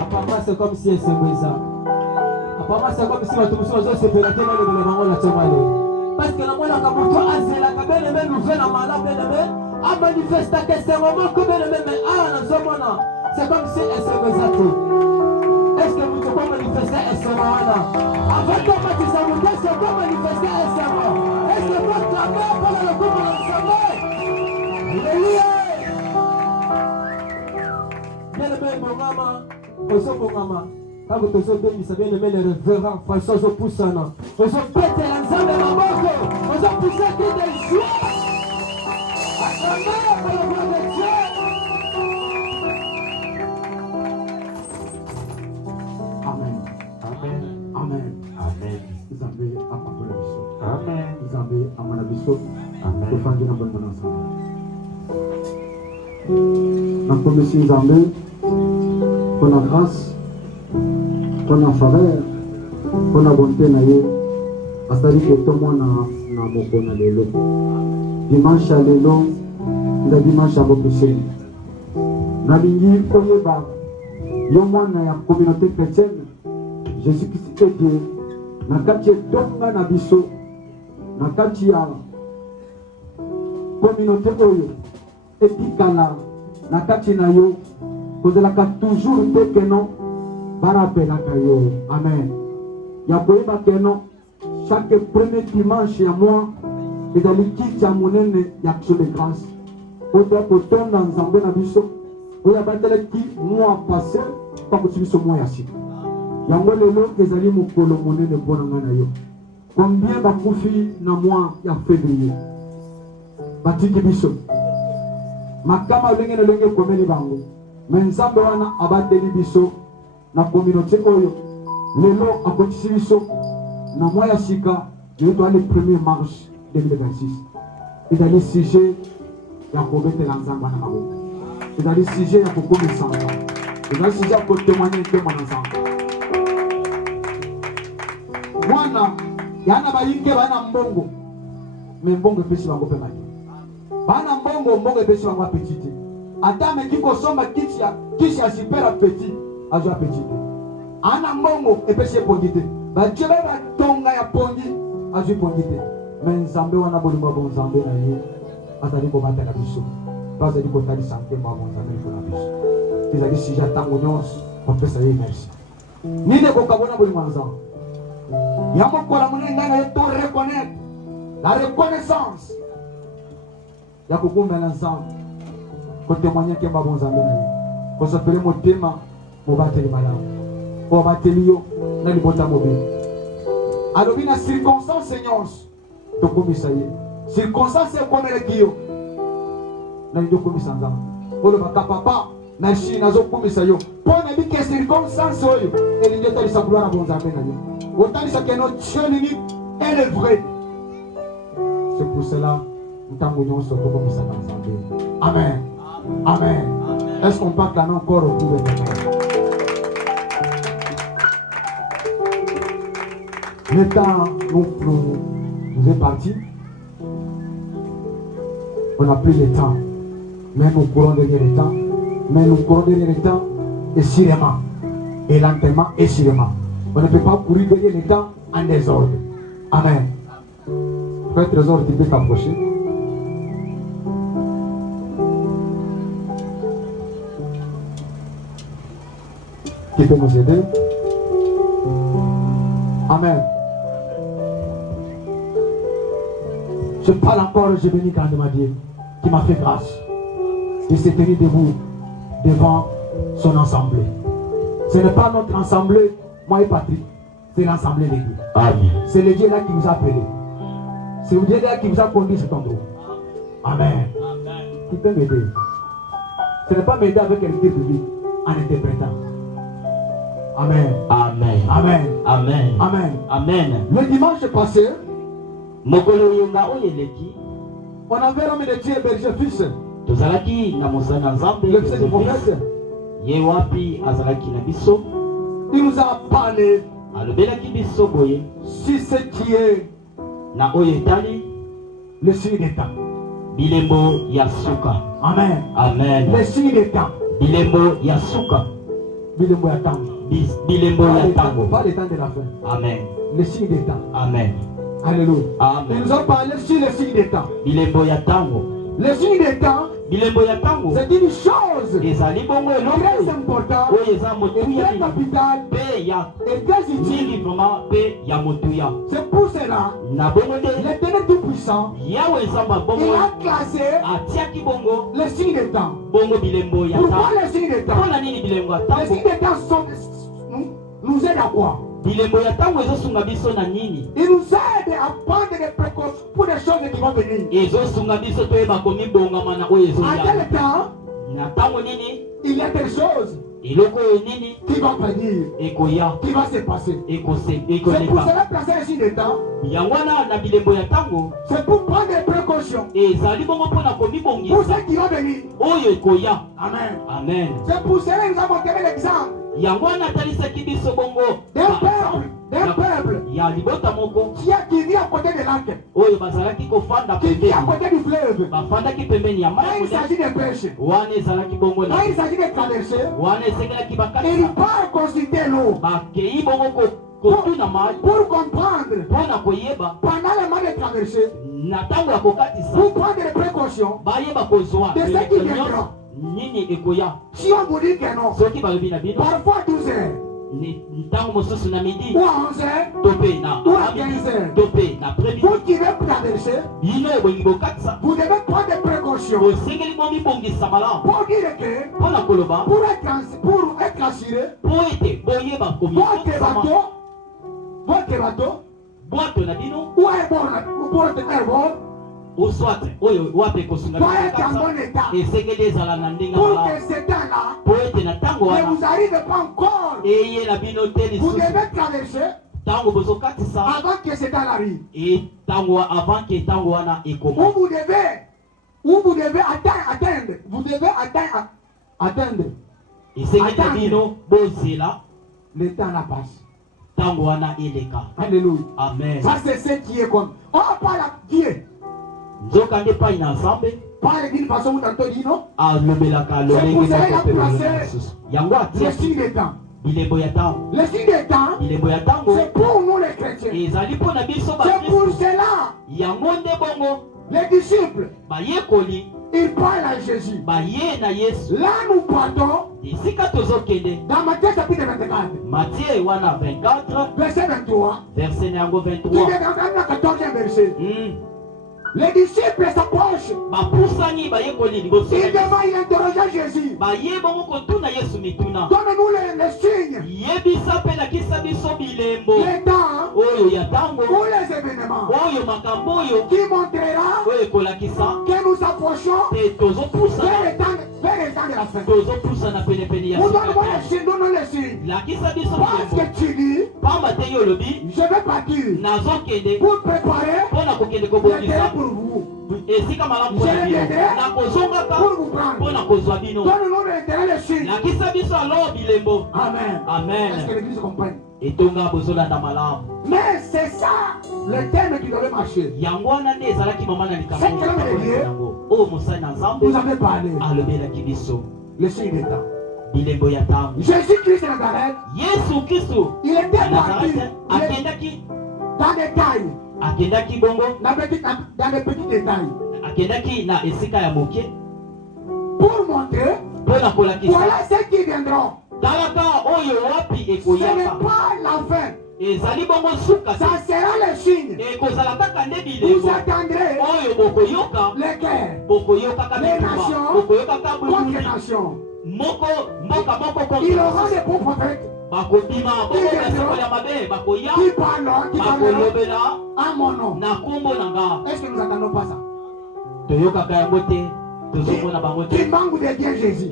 Apparemment c'est comme si elle se brisait. Apparemment c'est comme si ma touche se fait la tête de la parce que la moine a kabuto azela kabele même nous fait la malade belle a manifesté que c'est vraiment comme le même na zomona. C'est comme si elle se brisait tout. Est-ce que vous pouvez manifester SMA? Avant que vous c'est pour manifester SMA. Est-ce que vous clamez pour le couple SMA? Alléluia. Bien le même Bongama, Oso Bongama. Quand vous te sauvez, vous savez, le même révérend, François Poussana. Oso pété l'ensemble de la mort. Oso poussé qui des joies. À travers la voix de Dieu. Amen. Amen. Amen. Amen. Vous avez apporté la mission. Amen. Vous avez amené la mission. Amen. Vous faites une bonne ensemble. Dans le premier signe d'Amé, pour la grâce, pour la faveur, pour la bonté, c'est-à-dire que tout le monde a beaucoup de l'élo. Dimanche à l'élo, le dimanche à beaucoup de choses. Dans le la communauté chrétienne, Jésus-Christ est Dieu. Dans le quartier d'Onga Nabiso, dans le quartier communauté Oyo, et puis Kala, dans le quartier Nayo, vous avez toujours dit que non, amen. Il y a que non, chaque premier dimanche à moi, et dans l'équipe à mon aîné, il y a action de grâce. Pour toi, pour ton ensemble, il y a qui mois passé, pas que tu sois moins assis. Il y a un lot que les alliés m'ont colomoné de bon anganayo. Combien de profits dans moi, il y a février. Batiki biso. Makama lenge comme les bango. Mais ensemble, on a abattu les biso. Na communauté oyo lelo akotisi biso na moya sika yeto ale 1er mars 2026 ezali sujet ya kobetela nzamba na maboko ezali sujet ya kokomisa ezali sujet ya kotémoigner te mwana nzamba mwana yana bayinge bana mbongo me mbongo epesi bango mpe maki bana mbongo epesi bango apeti te ata meki kosomba kisi ya super apeti azwa petit. Ana mbongo epesi pongite. Ba jebe ba tonga ya pongi azwi pongite. Mais nzambe wana bolima bon nzambe na ye. Azali ko bata na biso. Bazali ko tali santé ba bon nzambe ko na biso. Ezali sija tango nyonso opesa ye merci. Ni de ko kabona bolima nzambe. Ya mokola munenga na to reconnaître la reconnaissance. Ya ko kumbela nzambe. Ko témoigner que ba bon nzambe na ye. Ko s'appeler motema Mobateli malamu. Mobateli yo na libota mobe. Alobi na circonstance nyonso tokomisa ye. Circonstance ekomeleki yo. Na ndokomisa nzambe. Olo bakapapa na shi nazokomisa yo. Pona bi que circonstance oyo elingi otalisa gloire na bonzambe na yo. Otalisa que notre Dieu l'unique est le vrai. C'est pour cela ntango nyonso tokomisa nzambe. Amen. Amen. Est-ce qu'on peut clamer encore au bout de le temps nous est parti. On n'a plus le temps. Mais nous courons derrière le temps. Mais nous courons derrière le temps et sûrement. Et lentement et sûrement. On ne peut pas courir derrière le temps en désordre. Amen. Frère Trésor, tu peux t'approcher. Qui peut nous aider? Amen. Je parle encore, je bénis grandement Dieu qui m'a fait grâce. Il s'est tenu debout devant son assemblée. Ce n'est pas notre assemblée, moi et Patrick, c'est l'assemblée de Dieu. Amen. C'est le Dieu là qui vous a appelé. C'est le Dieu là qui vous a conduit cet endroit. Amen. Qui peut m'aider? Ce n'est pas m'aider avec un public en interprétant. Amen. Amen. Amen. Amen. Amen. Amen. Le dimanche passé, on avait l'homme de Dieu, berger fils. Le fils du prophète. Il nous a parlé si ce qui est le signe des temps. Bilembo ya suka. Amen. Amen. Les signes des temps. Bilembo ya suka. Bilembo ya temps. Bilembo ya tango. Pas le temps de la fin. Amen. Les signes des temps. Amen. Alléluia. Amen. Ils nous ont parlé sur les signes des temps. Bilembo ya tango. Les signes des temps, Bilembo ya tango. c'est une chose Ezali bongo eloko. très importante Oyo eza motuya et très capitale pe ya et très utile. mingi vraiment pe ya motuya. C'est pour cela Na bongo de l'Éternel Tout-Puissant, Yawe ezamba bongo il a classé atiaki bongo les signes des temps. bongo bilembo ya Pourquoi tango. les signes des temps? Mpona nini bilembo ya Les tango? signes des temps nous aident à quoi? Bilembo ya tango ezosunga biso na nini? Ils nous aident à prendre des précautions pour des choses qui vont venir. Ezosunga biso toyeba komibongama na oyo À ezoya. quel temps Na tango nini? il y a des choses Eloko oyo nini? qui vont venir, Ekoya, qui vont se passer. ekose, C'est pour ekoleka. cela placer les signes des temps. Yango wana na bilembo ya tango C'est pour prendre des précautions ezali bongo mpona pour komibongisa ceux qui vont venir. oyo ekoya. Amen. Amen. C'est pour cela que nous avons donné l'exemple Yango wana atalisaki biso bongo d'un peuple ya libota moko qui vit à côté de l'arc, oyo bazalaki kofanda qui vit à pembeni, côté du fleuve. bafandaki pembeni ya Quand mai il monene. s'agit de pêche, Wana ezalaki bongo na quand il s'agit de traverser, wana esengelaki il bakatisa part consulter l'eau bakei bongo kotuna mai pour comprendre mpona koyeba pendant le moment de traverser, na ntango ya kokatisa pour prendre des précautions. bayeba kozwa De ce qui eloko viendra. nyonso nini ekoya. Si on vous dit que non, Soki balobi na bino parfois 12 heures, ntango mosusu na midi ou à 11 heures, to mpe na ou à après-midi, 15 heures, to mpe na après-midi, vous qui devez traverser, bino ebongi bokatisa vous devez prendre des précautions bosengeli bomibongisa malamu pour dire que mpona koloba pour être assuré, po ete boyeba komikosama votre bateau, bwato na bino ou un bord, o soit oyo wape kosunga doit être en bon état. esengeli ezala na ndenge Pour malamu que ce temps-là po ete na ntango ne wana vous arrive pas encore. eye na bino te Vous lisusu devez traverser ntango bozokatisa avant que ce temps arrive. ntango avant ke ntango wana ekoma Où vous devez atteindre. Vous devez atteindre. esengeli na bino bozela Le temps la passe. ntango wana eleka. Alléluia. Amen. Ça c'est ce qui est comme. On parle à Dieu. nzoka nde epai na nzambe Parle d'une façon où tantôt dit non. alobelaka lolenge moko mpe lolenge mosusu yango Le atiaki signe des temps. bilembo ya ntango. Le signe des temps, bilembo ya ntango c'est pour nous les chrétiens. ezali mpo na biso C'est pour bakristo cela. yango nde bongo Les disciples, bayekoli ils parlent à Jésus. baye na yesu Là nous partons esika tozokende dans Matthieu chapitre 24, matie wana 24 verset 23. verse na yango Qui 23. est dans le 14e verset. Les disciples s'approchent. bapusani bayekoli liboso Ils demandent, ils interrogent Jésus. baye bongo kotuna yesu mituna Donne-nous les signes, yebisa mpe lakisa biso bilembo les temps oyo ya ntango ou les événements oyo makambo oyo qui montrera oyo ekolakisa que nous approchons te tozopusana vers le temps de la fin. tozopusana penepene ya Nous suka donnons les te. signes, donnons les signes. lakisa biso Parce bilembo que tu dis, pamba te yo olobi je vais partir nazokende pour préparer mpona kokende le kobongisa terrain pour vous. esika malamu mpona bino nakozongaka Pour vous prendre. mpona kozwa bino Donne-nous les signes. lakisa biso alo bilembo. Amen. Amen. Est-ce que l'église comprenne? etonga bozolanda malamu Mais c'est ça le thème qui devait marcher. yango wana nde ezalaki mama na likambo C'est quel homme de Dieu? yango oyo mosali na nzambe Vous avez parlé. alobelaki biso Le signe des temps. bilembo ya ntango. Jésus-Christ de Nazareth, yesu kristo il était ya parti nazarete akendaki dans des tailles, akendaki bongo dans des petits détails, akendaki na esika ya moke pour montrer, mpona kolakisa voilà ceux qui viendront. talaka oyo wapi Ce n'est ekoyaka pas la fin, ezali bongo suka te ça sera le signe. ekozala kaka nde Vous bilembo attendrez oyo bokoyoka les guerres, bokoyokaka les bitumba nations bokoyokaka contre bululi nations. moko mboka moko Il contre aura des bons prophètes bakobima bongo basekoli ya mabe bakoya qui parleront bakolobela à mon nom. na nkombo na nga. Est-ce que nous n'attendons pas ça? toyokaka yango te tozomona bango te. Qui manque de bien Jésus.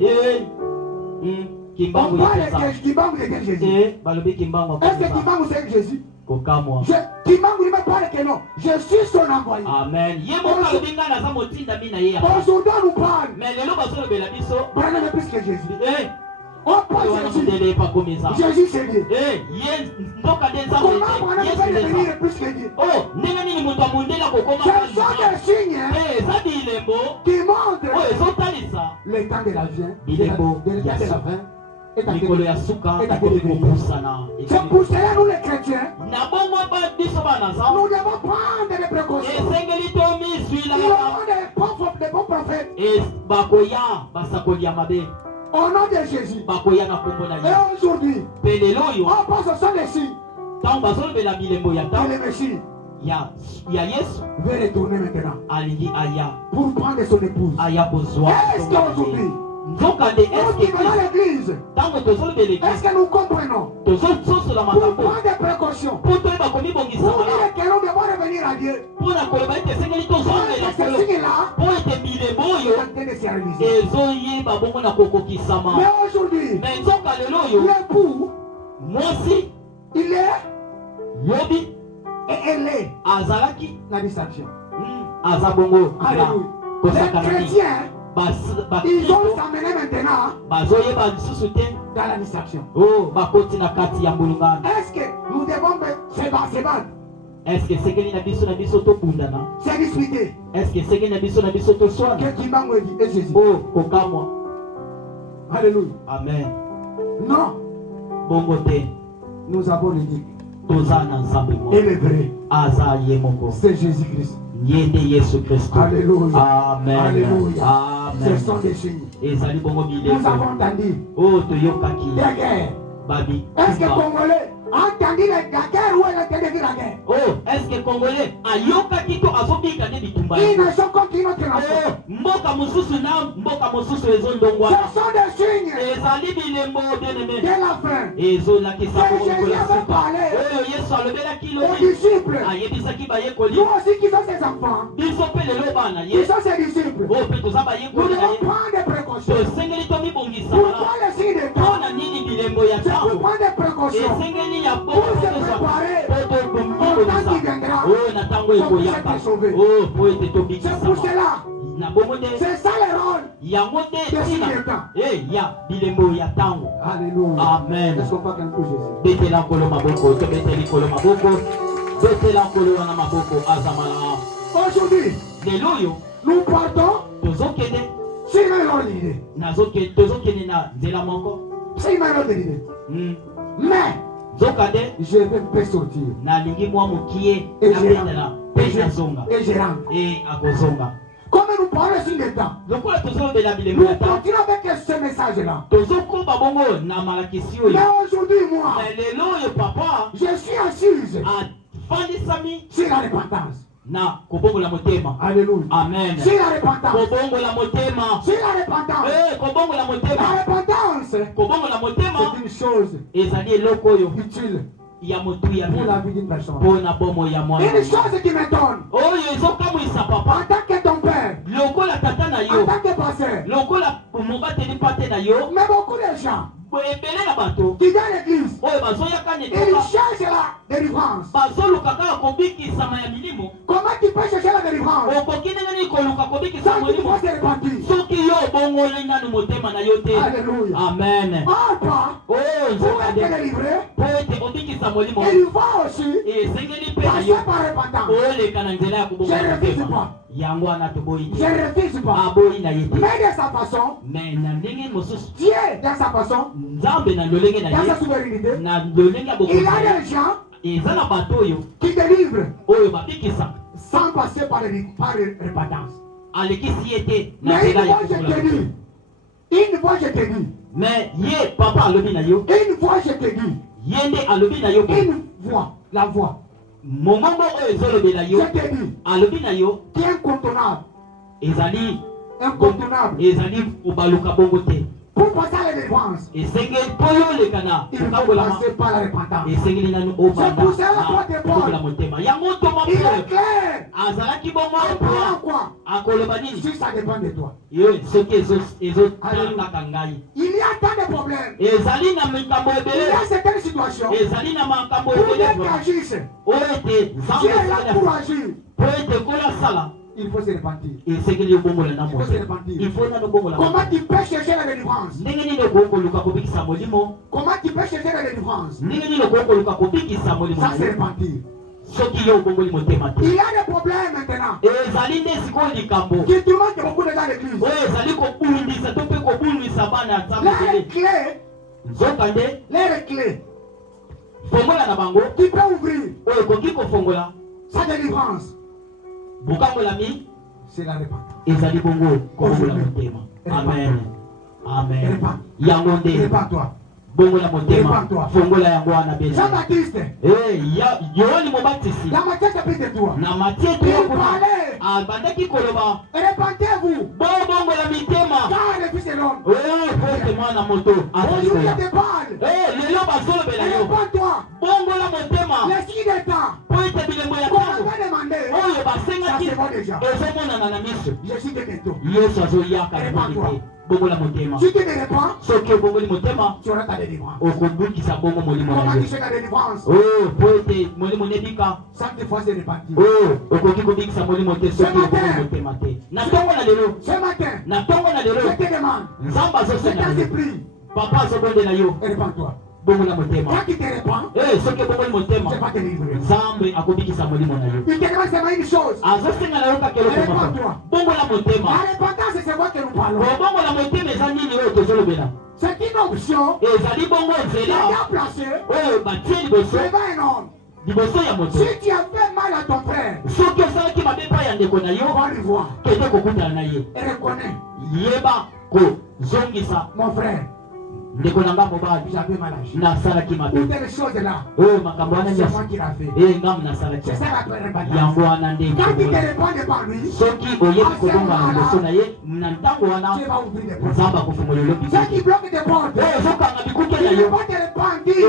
On kimbangu parle yapesa de qui manque de bien Jésus. balobi kimbangu Est-ce que qui apesa manque c'est Jésus? kokamwa. Qui manque ne me parle que non. Je suis son envoyé. Amen. Ye moko alobi ngai naza motindami na ye. Aujourd'hui on nous parle. Mais lelo bazolobela biso Branham est plus que Jésus. Oh, pas Jésus. Jésus, c'est Dieu. Comment on a fait devenir plus que Dieu? Ce sont des signes qui montrent le temps de la fin. C'est pour cela, nous les chrétiens, nous devons prendre des précautions. Nous avons des bons prophètes. Au nom de Jésus. Et aujourd'hui, on pense au sang des signes. Et le Messie veut retourner maintenant pour prendre son épouse. Est-ce qu'aujourd'hui, nous qui venons à l'église, est-ce que nous comprenons pour prendre des précautions, pour dire que nous devons revenir à Dieu, ce signe-là est en train de se réaliser. Mais aujourd'hui, l'époux, il est et elle est la distraction. Alléluia. Les chrétiens, ils ont s'amener maintenant dans la distraction. Est-ce que nous devons se battre? Est-ce que c'est que nabiso to bundana? C'est disputé. Est-ce que c'est que nabiso to swana? Que Kimbangu dit et Jésus. Oh, kokamwa. Alléluia. Amen. Non. Bongote. Nous avons le dit. Tozana nzambe mo. Et le vrai. Aza yemoko. C'est Jésus-Christ. Niende Yesu Christo. Alléluia. Amen. Alléluia. Amen. Ce sont des signes. Ezali bongo bileko. Nous avons entendu. Oh, toyokaki. Des guerres. Babi. Est-ce que Congolais a entendu la guerre ou elle a entendu la guerre? Oh, est-ce que Congolais ayokaki to azobika ne bitumba? Une nation contre une autre nation. Mboka mususu na mboka mususu ezondongwa. Ce sont des signes Ezali bilembo bien-aimé. de la fin. Ezolakisa Que Jésus avait parlé oyo Yesu alobelaki aux lobi. disciples. Ayebisaki bayekoli. Nous aussi qui sommes ses enfants, Biso pe lelo bana qui ye. sont ses disciples, Oh, pe toza nous bayekoli na devons ye. prendre des précautions. Tosengeli tomibongisa Pourquoi mala. le signe de temps? Mpona nini bilembo ya C'est pour ntango? prendre des précautions. Esengeli ya Pour bongo se tozwa. préparer Po au temps tobongisa. qui viendra. Oh, na ntango ekoyaka. Oh, po ete C'est pour tobikisama. cela. Na bongo te. C'est ça le rôle. Yango te Des signes tina. de temps. Ya bilembo ya ntango. Alléluia. Amen. Est-ce qu'on peut qu'un coup Jésus? Betela nkolo maboko, tobeteli nkolo maboko. Betela nkolo wana maboko azamala. Aujourd'hui, Lelo oyo nous partons tozokende sur une autre idée. tozokende na nzela moko. C'est une autre idée. Mais, Zokande je vais me sortir. nalingi mwa mokie Et na je betela rentre. pe nazonga. Et je rentre. E akozonga. Comme nous parlons sur le temps, Lokola tozolobela bilembo nous ya ntango. continuons avec ce message-là. Tozokoba bongo na malakisi oyo. Mais aujourd'hui, moi, Mais lelo oyo papa je suis assise afandisami sur la repentance. na kobongola motema. Alléluia. Amen. Sur la repentance. Kobongola motema. Sur la repentance. Kobongola motema. La repentance, Kobongola motema c'est une chose ezali eloko oyo utile ya motu ya pour la mina vie d'une personne. mpona bomo ya mwana Une chose qui m'étonne, oyo ezokamwisa en papa tant que ton père, lokola tata na en yo tant que pasteur, lokola mobateli pate na yo mais beaucoup de gens ebele na bato qui dans l'église, oyo bazoyaka ils netoka cherchent la délivrance. bazoluka kaka kobikisama ya milimo. Comment tu peux chercher la délivrance okoki ndenge nini koluka kobikisa sans qu'il molimo faut se repentir? soki yo obongoli nanu motema na yo te. Alléluia. Amen. Or pas, oyo pour être nzokande délivré, po ete obikisa molimo il faut aussi esengeli mpe na passer yo par repentance. oleka na nzela ya kobongola Je refuse motema pas. yango wana toboyi Je te refuse pas. aboyi na ye te. Mais de sa façon, me na ndenge mosusu Dieu, dans sa façon, nzambe na lolenge na dans sa ye souveraineté, na lolenge ya il bokonzi a des gens eza na bato oyo qui délivrent oyo babikisa sans passer par repentance. alekisi ye te na Mais nzela une ya fois je kobola te dis, une fois je te dis, me ye papa alobi na yo une fois je te dis, ye nde alobi na yo boye. une voix, la voix, mongongo oyo ezolobela yo je te dis, alobi na yo qui est incontournable, ezali incontournable, kobaluka bongo te. pour passer à la délivrance, esengeli mpo yo oleka na il faut kokambolama passer par la repentance. esengeli nanu obanda C'est pour cela, toi, tes na Paul. kobola motema yango ntoma Il est mpo clair. azalaki bongo En parlant quoi? akoloba nini Si ça dépend de toi. yo soki ezotala kaka ngai Il y a tant de problèmes. ezali na makambo Il y ebele a certaines situations ezali na makambo pour ebele Dieu qui agisse. oyo ete Dieu est là pour agir. po ete kola sala Il faut se repentir. Il faut se repentir. Comment tu peux chercher la délivrance? Comment tu peux chercher la délivrance? Ça c'est repentir. Il y a des problèmes maintenant qui tourmentent beaucoup de gens à l'église. Les clés qui peut ouvrir sa délivrance, c'est la repentance. Amen. Amen. Répands-toi. Bongola motema, fongola yango wana beza. Jean-Baptiste. Yohani Mobatizi. La Matthieu chapitre 3. Na Matthieu 3 kuna. Abandaki koloba. Repentez-vous. Bongola mitema. Car le fils de l'homme. Fote mwana moto. Aujourd'hui je te parle. Lelo basolo bela yo. Repends-toi. Bongola motema. L'esprit des temps. Poete bilembo ya tango. tango. Oyo basengaki. Ça c'est bon déjà. Ezomona na miso. Je suis bientôt. Yesu azoyaka na mokete. Bongola motema. Si tu te répands, soki obongoli motema, tu auras ta délivrance. Okumbukisa bongo molimo na Comment yo. tu fais ta délivrance? Po ete molimo nebika. Sanctifie se repentir. Okoki kobikisa molimo te soki obongoli motema te. Na ntongo na lelo. Ce matin, Na ntongo na lelo. je te demande. Nzambe azosenga Je yo. t'en prie. Papa azobondela yo. Repends-toi. Bongola motema. Quand tu te répands, soki obongoli motema, je vais te délivrer. Nzambe akobikisa molimo na yo. Il te demande seulement une chose. Azosenga na yo kakelo Réponds-toi. komoko. Bongola motema. La repentance, c'est quoi que nous parlons? Bongola motema eza nini oyo tozolobela? C'est une option. Ezali bongo Tu nzela. as placé Oyo batie liboso. devant un homme. Liboso ya moto. Si tu as fait mal à ton frère, Soki osalaki mabe epai ya ndeko na yo, on va lui voir. kende kokutana na ye. Et reconnais, Yeba kozongisa mon frère, ndeko na nga mobali j'avais mal agi. nasalaki mabe. Toutes les choses là, Oyo makambo wana c'est nyonso moi qui l'ai fait. ngamu nasalaki. C'est ça la première Yango bataille. wana nde Quand tu te kobola. réponds devant lui, Soki oyebi kobonga na liboso na ye, na ntango wana tu vas ouvrir les portes. nzambe akofungola Ceux biso. qui bloquent des portes, Ozokanga bikuke tu na ne yo. peux pas te repentir.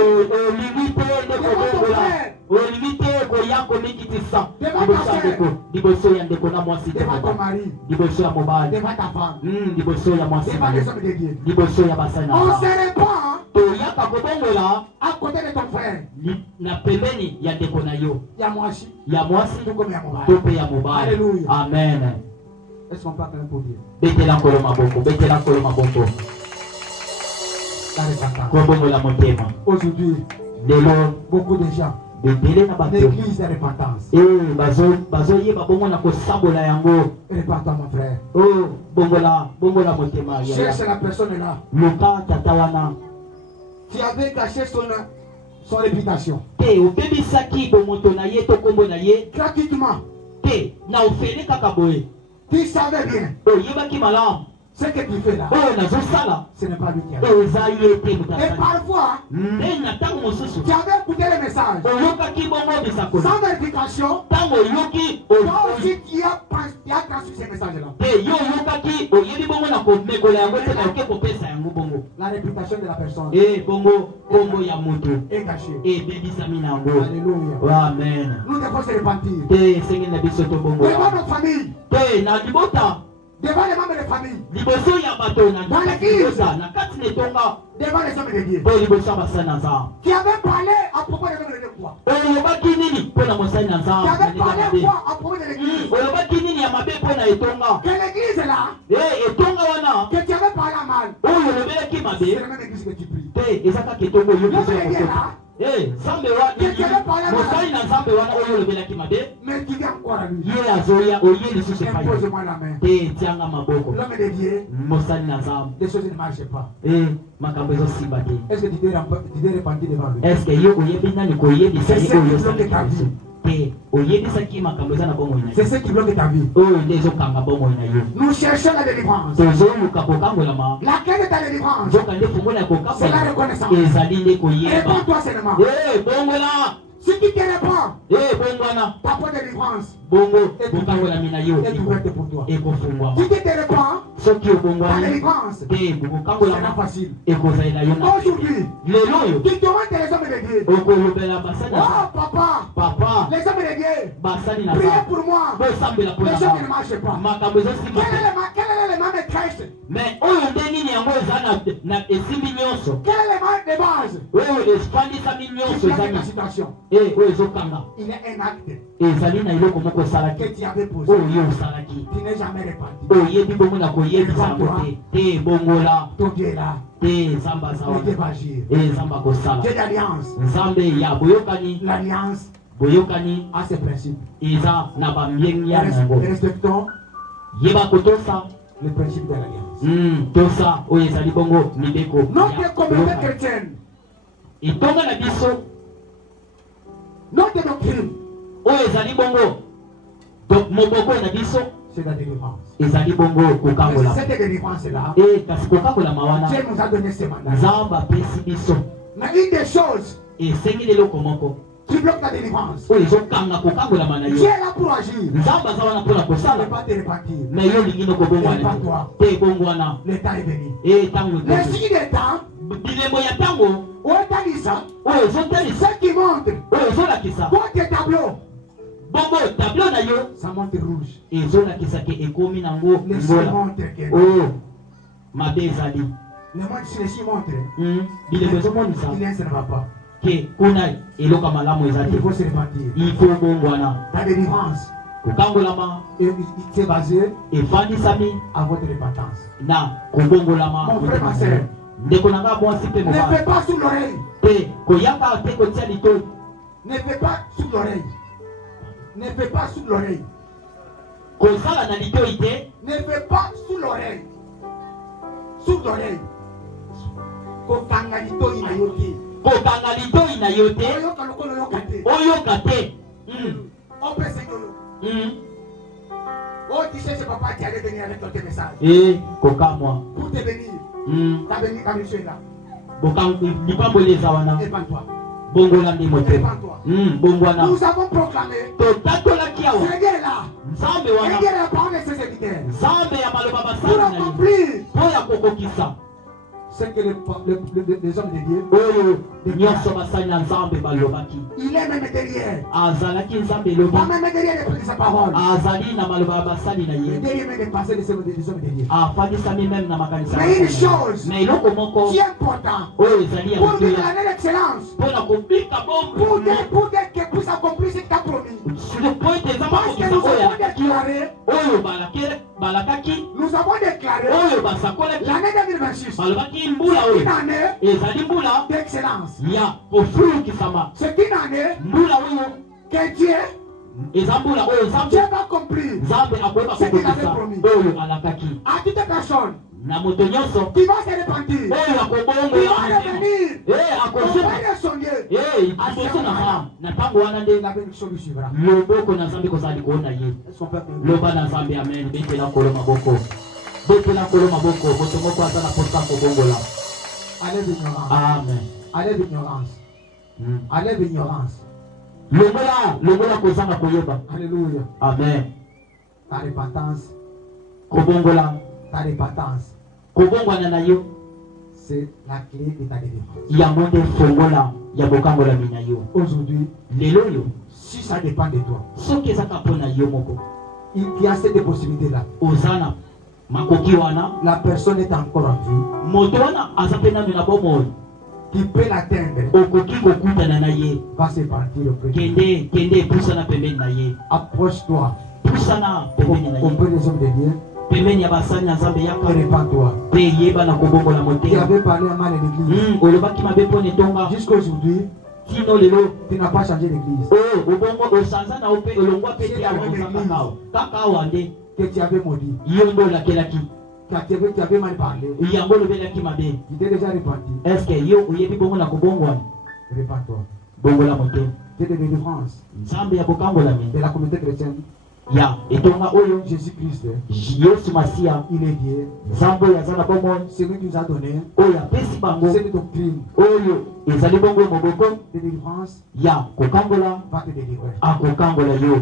Olingi te nde kobongola. Olingi te koya komikitisa liboso ya ndeko, liboso ya ndeko na mwasi te Devant ton kobonga. mari, Liboso ya mobali, devant ta femme, liboso ya mwasi devant na les yo, hommes de Dieu. liboso ya basali na On nzambe. se répand Toyaka kobongola à côté de ton frère. na pembeni ya ndeko na yo, Il y a moi aussi, ya mwasi tout comme il y a mon mari. to mpe ya mobali. Alléluia. Amen. Est-ce qu'on peut appeler pour dire Betela nkolo maboko, betela nkolo maboko. la repentance? Kobongola motema. Aujourd'hui, Lelo beaucoup de gens bebele na bato négligent la repentance. bazoyeba bongo na kosambola yango. Repends-toi, mon frère. Bongola motema ya Cherche la personne là. luka tata wana Tu avais caché son réputation. te obebisaki bomoto na ye to kombo na ye Gratuitement. te na ofele kaka boye. Tu savais bien Oyebaki malamu ce que tu fais là. oyo nazosala Ce n'est pas lui qui a fait. eza ye te moto Et asali. parfois, Nde na ntango mosusu tu avais écouté le message. oyokaki bongo bisakoli Sans vérification, ntango oyoki toi aussi tu as transmis ce message-là. te yo oyokaki oyebi bongo na komekola yango te na oke kopesa yango bongo. La réputation de la personne Bongo kombo ya moto est cachée. ebebisami na yango. Alléluia. Amen. Nous devons se repentir. Te esengeli na biso Devant tobongola notre famille, te na libota devant les membres de famille, liboso ya bato na Dans l'église. na kati na etonga devant les hommes de Dieu. mpe liboso ya basali na nzambe Qui avait parlé à propos de l'homme de Dieu quoi? olobaki nini mpo na mosali na Qui nzambe na avait ndenge ya parlé mabe. quoi à propos de l'église? olobaki nini ya mabe mpo na etonga Que l'église est là, etonga wana que tu avais parlé à mal. oyo olobelaki C'est mabe la même église que tu pries. te eza kaka etonga oyoki L'homme so ya de Dieu est mokota là, nzambe mosali na nzambe wana oyo olobelaki mabe mais tu viens encore à lui. ye azoya oye lisusu epai Impose-moi la main. te tianga maboko L'homme de Dieu, mosali na nzambe les choses ne marchent pas. makambo ezosimba te. Est-ce que tu t'es repenti devant lui? Eske yo oyebi nani koyebisa ye C'est oyo ce qui bloque ta vie. te oyebisaki makambo eza na bomoi na C'est yo ce qui bloque ta vie. oyo nde ezokanga bomoi na yo. Nous cherchons la délivrance. tozoluka kokangolama Laquelle est ta délivrance? nzoka nde fungola ya C'est la kokambola reconnaissance. ezali nde koyeba. Réponds-toi seulement. bongola Si tu te réponds, bongwana ta bonne délivrance bongo bokangolami na yo est ouverte pour toi. ekofungwama. Si tu te réponds, soki ta obongwani délivrance te sera bokangolama facile. ekozali na yo na Aujourd'hui, lelo oyo tu demandes les hommes de Dieu. okolobela basali na Oh papa, papa les hommes de Dieu, basali na priez nzambe pour moi. bosambela mpo Les na choses ne nzambe marchent pas. makambo ezosimba Quel te. est le mal de Christ? mais oyo nde nini yango eza na esimbi nyonso Quel est le mal de base? oyo efandisami Qui nyonso bloque eza ta situation? oyo ezokanga Il est un acte. ezali na eloko moko kosala que tu avais posé, oyo osalaki tu n'es jamais répandu. oyebi bongo na koyebisa yango te bongola Ton Dieu est là. te nzambe aza Mais Dieu va wana agir. nzambe akosala Dieu d'alliance. nzambe ya boyokani L'alliance boyokani a ses principes. eza na bambiengia na yango Respectons yeba kotosa les principes de l'alliance. tosa oyo ezali bongo mibeko Notre communauté chrétienne, etonga na biso notre doctrine, oyo ezali bongo moboko na biso c'est la délivrance. ezali bongo kokangola Cette délivrance-là, kasi kokangola wana Dieu nous a donné ce mandat. nzambe apesi biso Mais une des choses esengi leloko moko qui bloque la délivrance, oyo ezokanga kokangolama na Dieu yo est là pour agir. nzambe aza wana mpona Ça ne kosala va pas te repentir. me yo olingi no kobongwana te ebongwana Le temps est venu. ntango Le signe des temps, bilembo ya ntango où est ça? oyo ezotalisa Ce qui montre oyo ezolakisa votre tableau, bongo tableau na yo ça montre rouge. ezolakisaki ekomi nango Le signe ngola montre que oyo mabe ezali le signe montre bilembo ezomonisa qu'il ne va pas. ke kuna eloko malamu eza te Il faut se repentir. il faut bongwana La délivrance kokangolama c'est basé efandisami à votre repentance. na kobongolama Mon frère, ma sœur, ndeko na nga mwasi mpe ne fais mobali pas sous l'oreille. te koyaka te kotia litoi Ne fais pas sous l'oreille. Ne fais pas sous l'oreille. kozala na litoi te Ne fais pas sous l'oreille. Sous l'oreille. Kokanga litoi na yo te. kokanga litoi na yo te Oyoka lokolo yoka te. oyoka te Opesa ngolo. Oh, tu sais, ce papa qui allait venir avec ton message. kokamwa Pour te bénir. T'as béni comme je suis là. lipamboli eza wana Répands-toi. bongola ndi motema Répands-toi. bongwana Nous avons proclamé. totatolaki awa C'est Dieu là. nzambe Et wana Dieu est la parole de ses serviteurs. nzambe ya maloba Pour basala na ye accomplir mpo ya kokokisa ce que les hommes de Dieu, oyo nyonso basali na nzambe balobaki il est même derrière. azalaki nzambe elobi Pas même derrière de sa parole. azali na maloba ya basali na Il est ye derrière même des pensées des hommes de Dieu. afandisami meme na makanisa ya Mais une basali na ye. chose me eloko moko qui est important oyo ezali ya pour vivre koteya l'année d'excellence, mpona kobika pour que puisse accomplir ce qu'il t'a promis. po ete eza Parce que makokisa nous oyo avons déclaré, oyo balakaki nous avons déclaré oyo basakolaki l'année 2026. balobaki mbula C'est une oyo année ezali mbula d'excellence. ya kofulukisama C'est une année mbula oyo que Dieu, eza mbula oyo Dieu nzambe va accomplir nzambe akoyeba Ce qu'il avait kokokisa promis. oyo alakaki à toute personne na moto nyonso qui va se repentir, oyo qui akobongola va motema revenir akozuka auprès de son Dieu. liboso na nga na ntango wana nde La bénédiction lui suivra. loboko na nzambe kozala likolo na ye Est-ce qu'on peut applaudir? loba na nzambe amen betela nkolo maboko betela nkolo maboko moto moko aza na posa kobongola Allez l'ignorance. amen Allez l'ignorance. Allez l'ignorance. longola kozanga koyeba Alléluia. amen Ta repentance, kobongola ta repentance, kobongwana na yo c'est la clé de ta délivrance. yango nde fongola ya bokangolami na yo Aujourd'hui, lelo oyo si ça dépend de toi, soki ezaka mpo na yo moko il y a cette possibilité-là. oza na makoki wana La personne est encore en vie, moto wana aza mpe nanu na bomoi qui peut l'atteindre, okoki kokutana na ye va se partir auprès de Dieu. kende epusana pembeni na ye Approche-toi pusana pembeni na ye auprès des hommes de Dieu pembeni ya basali ya nzambe et yaka répands-toi. mpe yeba na kobongola Tu motema avais parlé mal de l'église. olobaki mabe mpo netonga Jusqu'aujourd'hui, tino lelo tu n'as pas changé l'église. obongo osanza na yo mpe olongwa mpe te awa oza kaka awa kaka awa nde Que tu avais maudit, yo nde olakelaki que tu avais mal parlé. yango olobelaki mabe Tu t'es déjà repenti. estce yo oyebi bongo na kobongwana Répands-toi. bongola motema Dieu de délivrance nzambe ya bokangolami de la communauté chrétienne. ya etonga oyo Jésus-Christ, yesu masiya il est Dieu. nzambe oyo aza na bomoi Celui qui nous a donné oyo apesi bango cette doctrine oyo ezali bongo moboko de délivrance ya kokangola va te délivrer. akokangola yo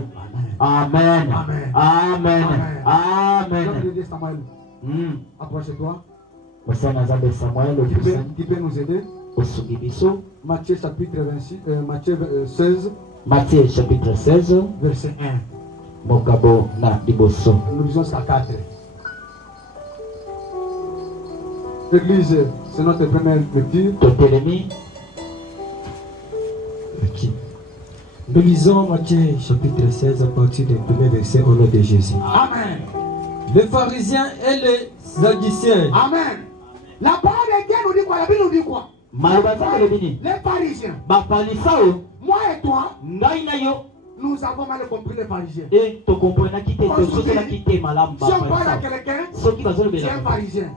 Amen. amen Amen. amen L'homme de amen Dieu Samuel, approche-toi. mosana nzambe samuel Tu peux nous aider. osungi biso Matthieu chapitre 26, Matthieu 16, matthieu chapitre 16 verset 1. mokabo na liboso Nous lisons jusqu'à 4. Église, c'est notre première lecture. totelemi Nous lisons Matthieu chapitre 16 à partir du premier verset au nom de Jésus. Amen. Les pharisiens et les sadducéens. Amen. La parole de Dieu nous dit quoi? La Bible nous dit quoi? Les pharisiens. Moi et toi, nous avons mal compris les pharisiens. Si on parle à quelqu'un, c'est un pharisien.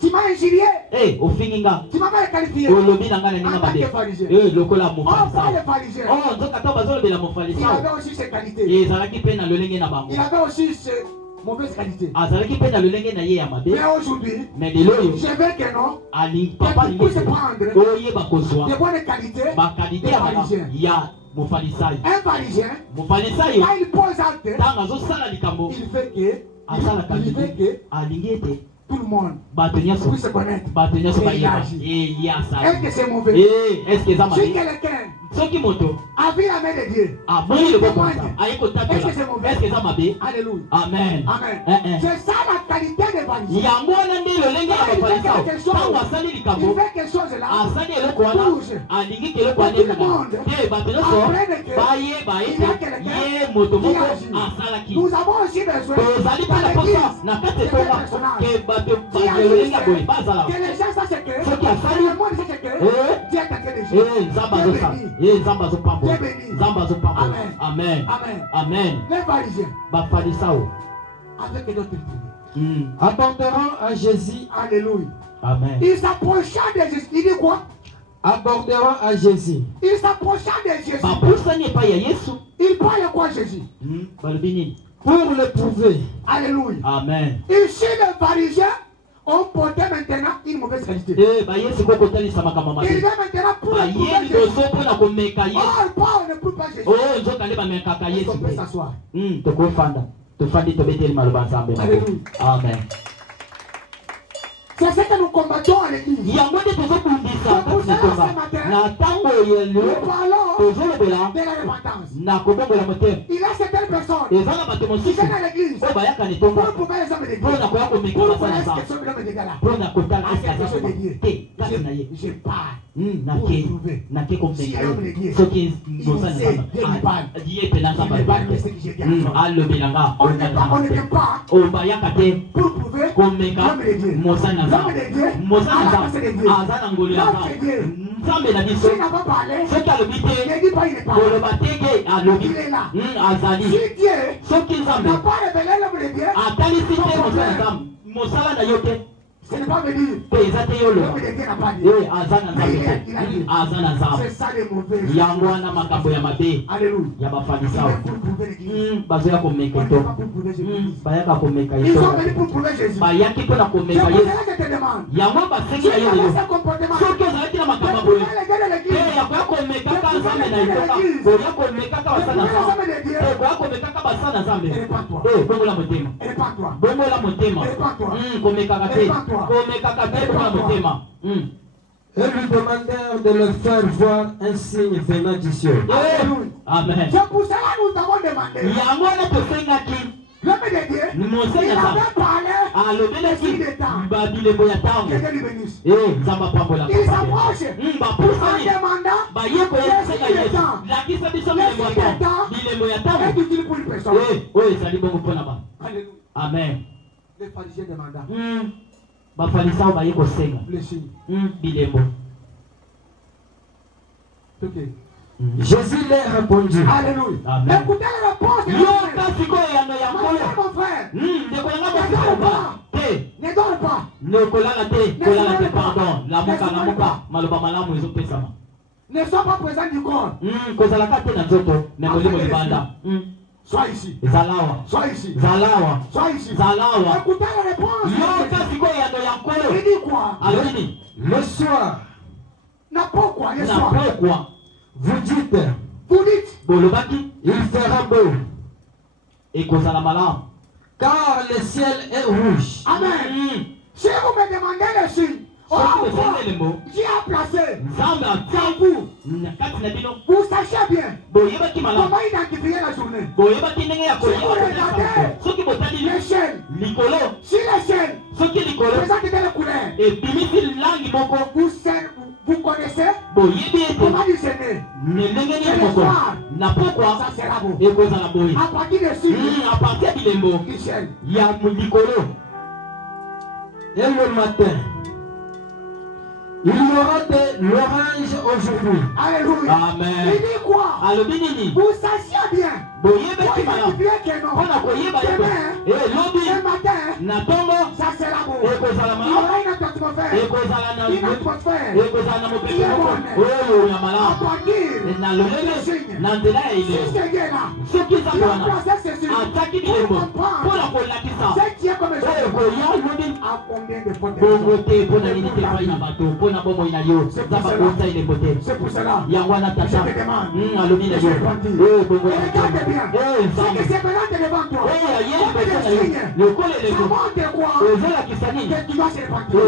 Tu m'as injurié. Tu m'as mal qualifié. En tant que pharisien. On parle des pharisiens. Il avait aussi ses qualités. Il avait aussi ses mauvaises qualités. Mais aujourd'hui, je veux que non, que puisse prendre des bonnes qualités des pharisiens. Un pharisien, quand il pose acte, il fait que tout le monde puisse se connaître. Est-ce que c'est mauvais? Si quelqu'un a vu la main de Dieu, est-ce que c'est mauvais? Alléluia. Amen. Amen. C'est ça la qualité des pharisiens. Il fait quelque chose là. Bouge. Tout le monde apprenne qu'il y a quelqu'un qui agit. Nous avons aussi besoin dans l'église de personnages. Que les gens sachent que le monde sache que Dieu est en train de Dieu béni. Amen. Amen. Les pharisiens avec d'autres tribus Apporteront à Jésus. Alléluia. Amen. Il s'approcha de Jésus. Il dit quoi? Aborderont à Jésus. Il s'approcha de Jésus. Il parle quoi Jésus? Pour le prouver. Alléluia. Amen. Ici les pharisiens ont porté maintenant une mauvaise qualité. Il va maintenant prouver Jésus. Oh, Paul ne prouve pas Jésus. On peut s'asseoir. Amen. C'est ce que nous combattons à l'église. Nous parlons de la repentance. Il y a certaines personnes qui viennent à l'église pour prouver les hommes de Dieu. Pour prouver ce que sont les hommes de Dieu là. À cette personne de Dieu. Je parle pour prouver. Si l'homme de Dieu, il sait, Dieu lui parle. Il ne parle que ce que j'ai dit à toi. On ne vient pas pour prouver l'homme de Dieu. L'homme de Dieu, à la face de Dieu. Notre Dieu, s'il n'a pas parlé, ne dit pas il est parlé. Il est là. Si Dieu n'a pas révélé l'homme de Dieu, ce n'est pas venir. L'homme de Dieu n'a pas dit. Il a dit. C'est ça les mauvais. Alléluia. Il pour prouver l'église. On n'est pas pour prouver Jésus. Ils sont venus pour prouver Jésus. C'est pour cela que je te demande. Si tu avais ce comportement, de prouver les gars de l'église, de prouver les hommes de Dieu, et Et lui demandèrent de leur faire voir un signe venant du ciel. Amen. C'est pour cela que nous avons demandé. L'homme de Dieu, il avait parlé de signe de temps. Que Dieu lui bénisse. Il s'approche en demandant le signe de temps. Le signe de temps est utile pour une personne. Alléluia. Amen. Les pharisiens demandent le signe. Ok. Jésus leur répondit. Alléluia. Amen. Écoutez la réponse de mon frère. Ne dors pas. Ne sois pas présent du corps. Sois ici. Sois ici. Sois ici. Écoutez la réponse. Il dit quoi? Le soir, N'a pas quoi, le soir. vous dites, il fera beau, car le ciel est rouge. Amen. Si vous me demandez le signe, Dieu a placé dans vous. Vous sachez bien comment identifier la journée. Si vous regardez les chaînes, si les chaînes présentent des couleurs, vous connaissez comment discerner Nelengeni moko. Na pourquoi Ça sera bon. et cause la boy. À partir de ici, À partir de l'embo. Michel. Il y a Moulikolo. Et le matin, il y aura de l'orange aujourd'hui. Alléluia. Amen. Il dit quoi? Alors binini. Vous sachiez bien. Boyebe Vous kimala. identifiez que non. Ona koyeba yebo. Demain, Lobi. ce matin, Na tongo. ça sera bon. Et cause la Il y mala. aura une atmosphère. Et cause la na. Une atmosphère. Et cause la mopepe. Oh ya mala. À partir Na lolele. Na ndela ile. si ce gars-là, Soki za il a bwana. placé ceci Ataki pour bilembo. comprendre Pona kolakisa. ce qui est comme Eh chose. koya lobi. À combien de fois Bongo te pona nini te pa ina bato. Pona bomo ina yo. Zaba kosa ile bote. C'est pour cela. Yangwana Je tata. te demande. Alobi na yo. Bongo ya. Regarde bien. Eh Ce nzambe. qui se présente devant toi. Combien Combien de signes? Ça montre quoi? Que tu dois se repentir.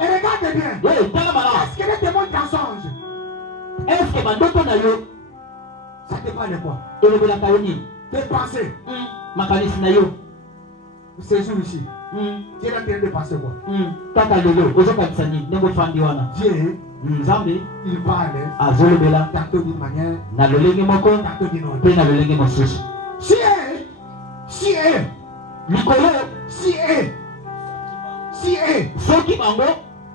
Et regarde bien. Est-ce que te montre un songe? Est-ce que bandoto na yo Ça te parle de quoi? elobelaka yo nini? Tes pensées. Makanisi na yo Ce jour ici. Tu es en train de penser quoi? kaka lelo ozokanisa nini ndenge ofandi wana? Dieu, Nzambe il parle azolobela tantôt d'une manière, na lolenge moko tantôt d'une autre. mpe na lolenge mosusu. Si likolo soki bango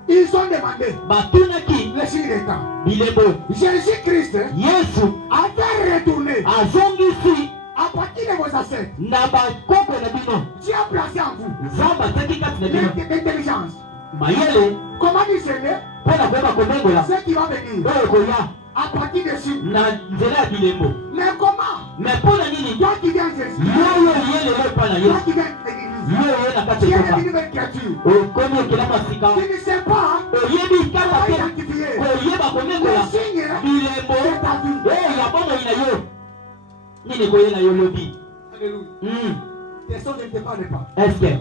ils ont demandé batunaki le signe des temps. bilembo Jésus-Christ yesu avait retourné azongisi à partir de vos ancêtres. na bakoko na bino. Dieu a placé en vous Nzambe ateki kati na bino l'intelligence. mayele Comment discerner mpo na koyeba komengola ce qui va venir oyo koya à partir de ici? na nzela ya bilembo. Mais comment? Mais mpo na nini Toi qui viens Jésus, yoyo ye lelo epa na yo toi qui viens de l'église, yoyo ye na kati tu es ekoka une nouvelle créature. okomi okelama sika Tu ne sais pas oyebi kaka comment te identifier koyeba komengola le signe bilembo de ta vie. ya bomoi na yo nini koyela yo lobi. Alléluia. Tes sons ne te parlent pas. Est-ce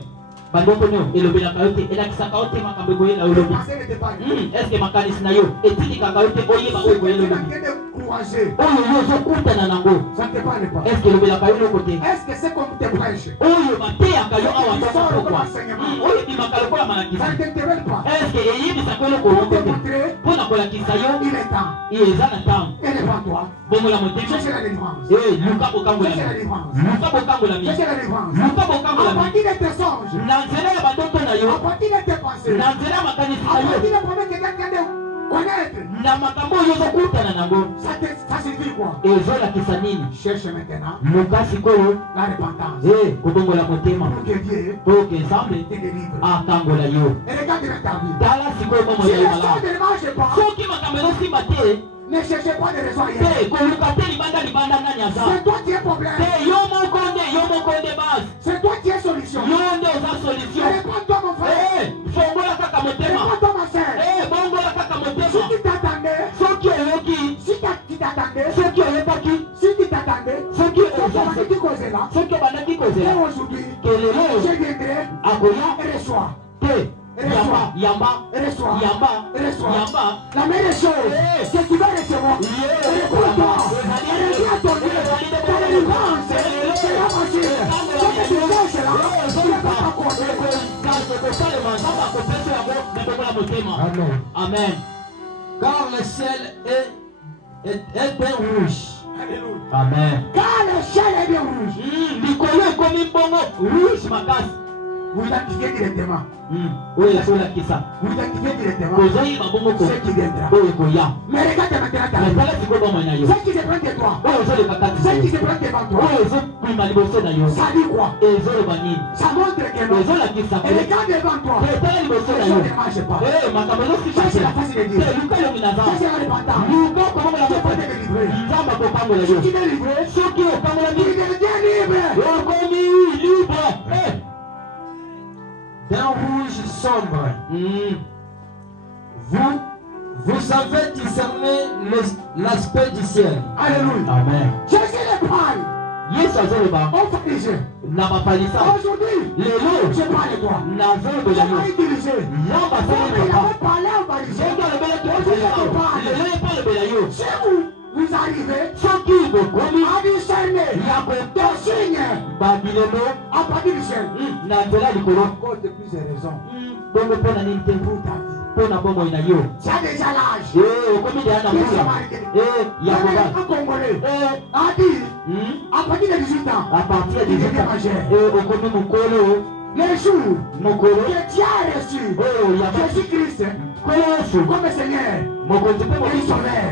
bandoko nio elobelaka yo te elakisaka yo te makambo ekoyela yo Tes lobi. pensées ne te parlent pas. Est-ce makanisi na yo etindikaka yo te oyeba Ce oyo que koyela tu es en lobi train de courager, oyo yo ozokutana nango. ça ne te parle pas. Est-ce elobelaka yo loko te Est-ce que c'est comme tes prêches? oyo bateyaka yo awa Qui sort comme tokokwa enseignement. oyo ebimaka lokola Ça malakisi. ne t'interpelle pas. Est-ce eyebisaka yo loko Pour moko te te montrer, mpo na kolakisa yo il est temps. eza na ntango Et devant toi, bongola motema cherchez la délivrance. luka bokangola Cherchez la délivrance. luka bokangola mi Cherchez la délivrance. luka À bokangola mi partir de tes songes, na nzela ya bandoto na yo à partir de tes pensées, na nzela ya makanisi à na yo partir des problèmes que tu es en train de connaître, na makambo oyo ozokutana nango ça signifie quoi? ezolakisa nini? Cherche maintenant luka sikoyo la repentance. kobongola motema Pour que Dieu po ke nzambe te délivre. akangola yo. Et regarde bien ta vie. tala sikoyo Si bomoi ya les yo choses malamu ne marchent pas, soki makambo ezosimba te ne cherchez pas de raison te ailleurs. koluka te libanda nani aza C'est toi qui es problème. te yo moko nde base C'est toi qui es solution. yo nde oza solution. Réponds-toi mon frère. fongola kaka motema Réponds-toi ma soeur. bongola kaka Si motema tu t'attendais, soki oyoki tu t'attendais, soki oyebaki si tu t'attendais, soki ce qui causait là, soki obandaki et kozela aujourd'hui, ke lelo je viendrai akoya et reçois. te yamba Reçois. yamba Reçois. yamba La meilleure chose que tu vas recevoir, réponds-toi, et reviens à ton Dieu, ta délivrance sera facile. Ce que tu cherches là, tu ne vas pas compter. Amen. Amen. Car le ciel est bien rouge. Alléluia. Amen. Car le ciel est bien rouge. likolo ekomi bongo rouge makasi. Vous identifiez directement. oyo ezolakisa Vous identifiez directement kozoyiba bongo ce qui viendra. oyo ekoya. Mais regarde maintenant ta vie. tala sikoyo bomoi na yo Ce qui se prend de toi, oyo ezoleka kati ce na qui yo se prend devant toi, oyo ezokima liboso na yo ça dit quoi? ezoloba nini? Ça montre que non. ezolakisa Et regarde devant toi. tala liboso na Les yo choses ne marchent pas. makambo ezosika Cherche te la face de Dieu. luka elongi na nzambe Cherche la repentance. luka okomongola Dieu peut te délivrer. nzambe akokangola Si yo tu es délivré, soki okangolami tu deviens libre. okomi libre. D'un rouge sombre. Vous savez discerner l'aspect du ciel. Alléluia. Amen. Jésus le parle yesu azoloba aux pharisiens. na bafarisayo Aujourd'hui, lelo je parle de toi. nazoloba Je yo vais utiliser. nzambe Comme il asalelaka avait parlé aux pharisiens. soki alobelaki Aujourd'hui, je te parle. lelo epo alobela yo Si vous arrivez soki bokomi à discerner ya des signes babilelo à partir du ciel, na nzela likolo encore de plus de raisons bongo mpo na nini te pour ta vie. pona bomo ina yo Tu as déjà l'âge. okomi de ana mula ya koba Un Congolais a dit, à partir de 18 ans, à partir de il 18 était ans majeur. okomi mukolo Les jours mukolo que tu as reçu ya Jésus-Christ Yesu comme Seigneur mokonzi pe et mokonzi Sauveur,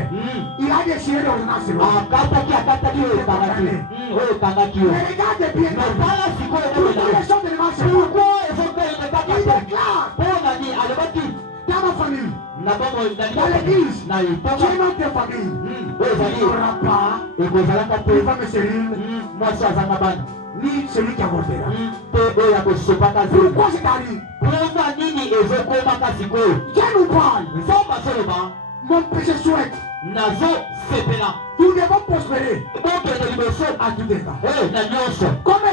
il a déchiré l'ordonnance. akataki oyo ekangaki yo Mais regarde bien, tala sikoyo pourquoi les choses ne marchent pas? pourquoi ezopelekaka Il déclare mpo nani alobaki dans ma famille, na bomo dans l'église, na tu litonga es notre famille. oyo Il ezali n'y aura pas ekozalaka te une femme stérile, mwasi azanga bana ni celui qui avortera. te oyo akosopaka zelo Pourquoi c'est arrivé? mpona nini ezokomaka sikoyo Dieu nous parle. nzambe azoloba Mon péché souhaite. nazosepela Nous devons prospérer bokende liboso à tout état. na nyonso Comme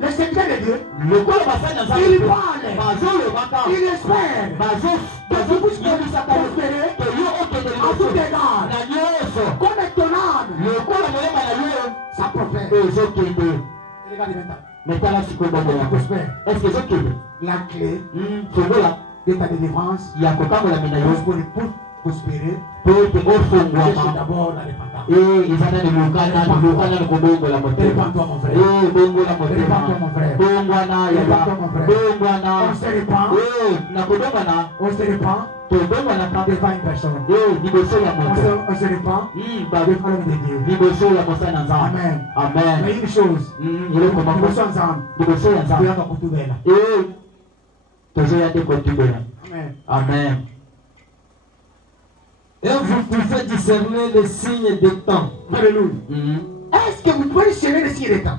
le serviteur de Dieu, lokola basali na il nzambe parle, bazolobaka il espère bazoyebisaka prospérer ke yo okende à tout liboso égard. na nyonso Comme ton âme, lokola moyema na yo ça prospère. ezokende Regardez maintenant. metala sikoyo bongo Ça yango prospère. eske ezokende La clé fongola de ta délivrance ya kokambolami na yo pour prospérer, po ete c'est ofungwama d'abord la repentance. eza nani lukana ni kobongola motema Répands-toi, mon frère. bongola motema Répands-toi, mon frère. bongwana yaba Répands-toi, mon frère. bongwana On se répand, na kodongwana on se répand tobongwanaka devant une personne. liboso ya On moto se répand devant l'homme de Dieu. liboso ya mosali na nzambe Amen. amen Mais une chose, eloko nous moko sommes ensemble. liboso ya nzambe Tuyaka kutubela. tozoya nde kotubela Amen. amen Et vous pouvez discerner les signes des temps. Alléluia. Est-ce que vous pouvez discerner les signes des temps?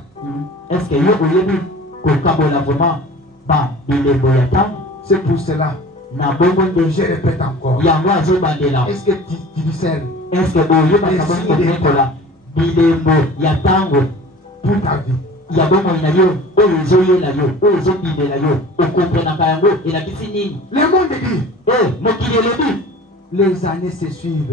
est-ce que yo oyebi kokabola vraiment bilembo ya ntango C'est pour cela na bongo que nde je répète encore. yango azobandela Est-ce que tu discernes est-ce que boyebaka bongo koyekola bilembo ya ntango pour ta vie? ya bomoi na yo oyo ezoyela yo oyo ezobindela yo okomprenaka yango elakisi nini Le monde dit, mokili elobi les années se suivent,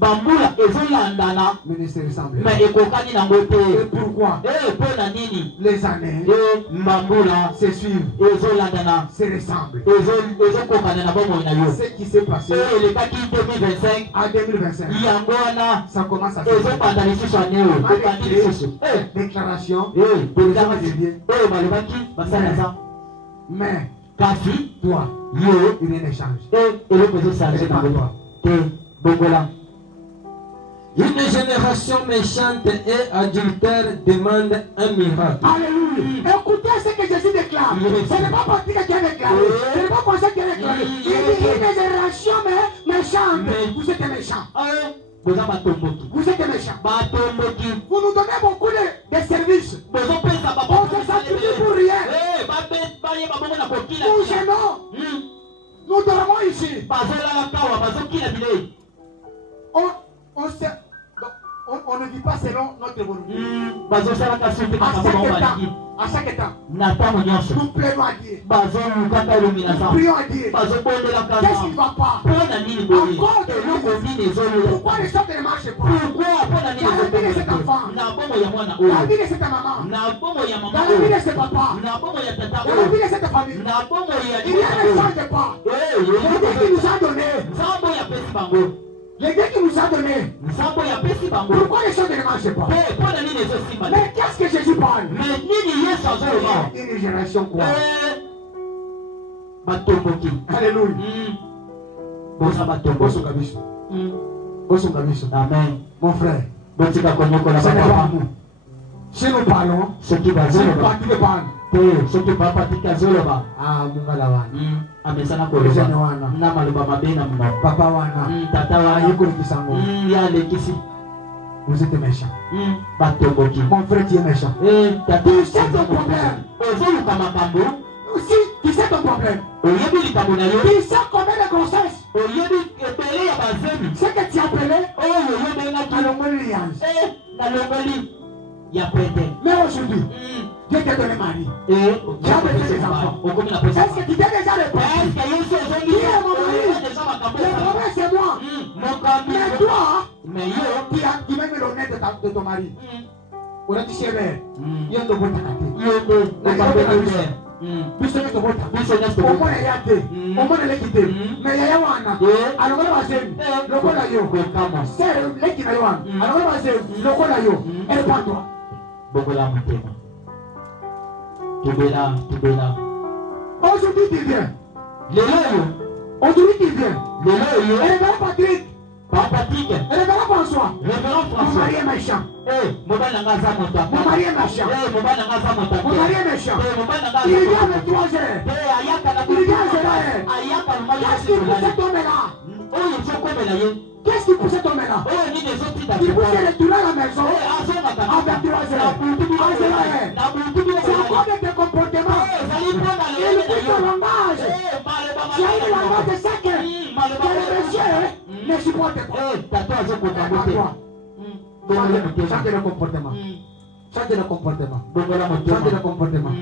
bambula ezolandana mais ne se ressemblent me pas. ekokani nango Et te pourquoi mpo na nini les années mbambula se suivent, ezolandana se ressemblent? ezokokana na bomoi na yo Ce qui s'est passé oyo elekaki 2025 en 2025, yango wana ça commence à se ezobanda lisusu ane oyo ekandi lisusu déclaration, déclaration oyo balobaki basali na nzambe mais kasi toi, yo rien ne change. eloko ezochange nango te bongola Une génération méchante et adultère demande un miracle. Alléluia. Écoutez ce que Jésus déclare. Ce n'est pas Patrick qui a déclaré. Ce n'est pas Conseil qui a déclaré. Il dit une génération méchante. Vous êtes méchants. boza batomboki Vous êtes méchants. batomboki Vous nous donnez beaucoup de services. bozopesa On se sacrifie pour rien. bayeba bongo na kokila Nous gênons. Nous dormons ici. bazolala kawa bazokila bilei On ne vit pas selon notre volonté. bazosalaka suki À makambo bango baliki chaque temps, na ntango nyonso nous plaidons à Dieu. bazolukaka elongi na Nous nzambe prions à Dieu. bazobondelaka Qu'est-ce qui ne nzambe va pas? mpo na nini boye eloko nini ezolela Pourquoi les choses ne marchent pas? pourquoi mpo na nini Dans la vie de cet ezolela enfant, na bongo ya mwana dans la oyo vie de cette maman, na bongo ya mama dans la vie de oyo ce papa, na bongo ya tata dans la vie oyo de cette famille, na bongo ya il y a ne oyo change pas. Le Dieu qui nous a donné, nzambe oyo apesi bango le Dieu qui nous a donné, nzambe oyo apesi bango pourquoi les choses ne marchent pas? mpo na nini ezosimba te Mais qu'est-ce que Jésus parle? mais nini yesu azoloba Une génération quoi? batomboki Alléluia. boza batomboki Bosunga biso. Bosunga biso. amen Mon frère, botika konyokola ce n'est pas bapapa nous. Si nous parlons, soki si nous bazoloba parlons, parle. te soki papa tika azoloba Ah, mungala wana. amesana Mzee koloba wana. na maloba mabe na munoko Papa wana. tata wana Ayekolekisa ngo. ye alekisi Vous êtes méchants. batomboki Mon frère, tu es méchant. tata Tu sais ton problème. ozoluka makambo Si tu sais ton problème, oyebi likambo na yo tu sais combien de grossesses, oyebi ebele ya bazemi ce que tu appelais oyo oyebengaki alliance. nalongoli ya pete Mais aujourd'hui, Dieu t'a donné mari. okomi na pesa Est-ce que tu t'es déjà répondu? eske yesu ozongi Qui est mon mari? deja makambo Le problème c'est moi. mokambi Mais toi, mais yo tu m'aimes l'honnête de ton mari. On a dit chez mère, il y a de bonnes tactiques. yo nde okambeli te biso nyonso bota biso nyonso bota. omona ya te omona leki te mais yaya wana alongola bazemi lokola yo kokama sere leki na yo wana alongola bazemi lokola yo elipatwa bongola motema tubela aujourd'hui tu viens lelo oyo aujourd'hui tu viens lelo oyo révérend Patrick Patrick révérend François révérend mon François mari est méchant mobali na nga aza moto mon mari est méchant mobali na nga aza moto mon mari est méchant mobali na nga il vient avec 3 heures ayaka na il vient à Zélaïe ayaka qu'est-ce qui pousse cet homme là oyo ezokomela ye qu'est-ce qui pousse cet homme là oyo nini ezotinda il pousse retourner à la maison azongaka avec 3 heures à Zélaïe na butubi c'est à cause de tes comportements ezali mpona il pousse ton langage tu as une langage de sac que le monsieur ne supporte pas tato azokoka te change le comportement change le comportement bongola change le motema comportement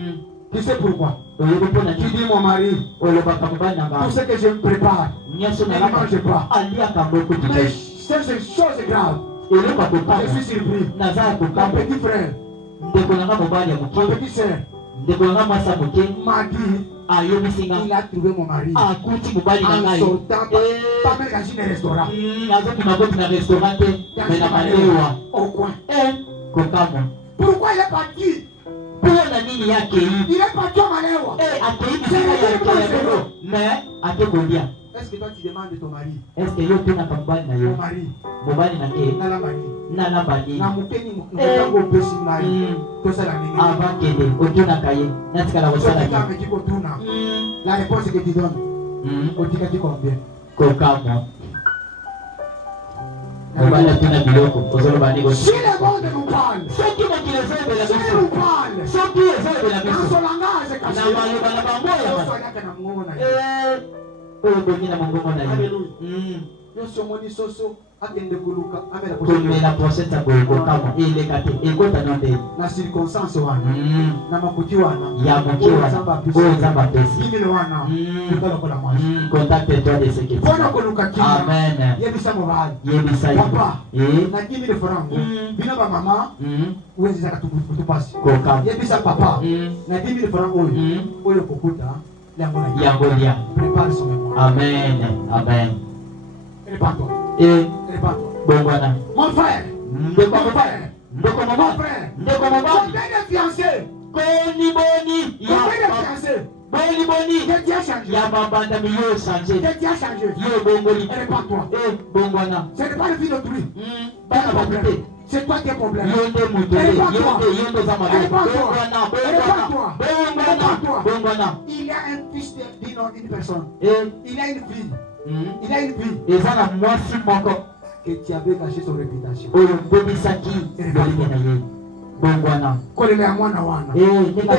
tu sais pourquoi oyebi mpona tu dis mon mari olobaka mobali na tout nga ce que je me prépare nyonso ne mange pas aliaka moko mais te c'est une chose grave eloko je kokana suis surpris naza ya mon kokamba petit frère ndeko na nga mobali ya ma moke petite sœur ndeko na nga mwasi ya moke m'a dit ayebisi nga il a trouvé mon mari akuti mobali na en ngai sautant pas même dans un restaurant azokima koti na restaurant te me na malewa au coin kokama pourquoi il est parti mpona nini ye akei il est parti au Malewa akei bisika ya ekelo mais ate kolia est-ce que toi tu demandes ton mari estce yo mpenaka mobali na yo mon mari mobali na ye nala mari nalamba nini na mokeni motango opesi ngai tosala ndenge avant kende otunaka ye natikala kosala soki ameki kotuna la réponse que tu donnes otikaki combien kokama mobali atuna biloko ozoloba ndenge si le monde nous parle soki mokili ezoyebela si biso nous parle soki ezoyebela dans biso son langage na caché maloba na bango ya osaliaka na mongongo na ye oyo bomi na mongongo na ye Alléluia. nyonso omoni soso akende koluka amela komela prosete ya boye kokama eleka te ekota no nde na circonstance wana na makuti wana ya moke wana oyo nzambe apesi kimile wana kuta lokola mwasi contacte toi de seketi mpona koluka kima amen yebisa mobali yebisa ye papa na 10 000 francs bino bamama oyo ezaka tupasi kokama yebisa papa na 10 000 francs oyo kokuta yango lia prépare son mémoire amen amen répare-toi répare-toi bongwana mon frère ndeko mobali ndeko mon mobali frère ndeko mobali combien de fiancés boni combien de fiancés boni que tu as changé ya babandami yo changé que tu as changé yo bongoli répare-toi bongwana ce n'est pas le fils d'autrui bana bato c'est toi qui es problème yo nde moto yo nde oza mabe bongwana il y a un fils d'une personne il a une fille il a une fille eza na mwasi moko que tu avais caché son réputation oyo mbebisaki bolimi na ye bongwana kolela ya mwana wana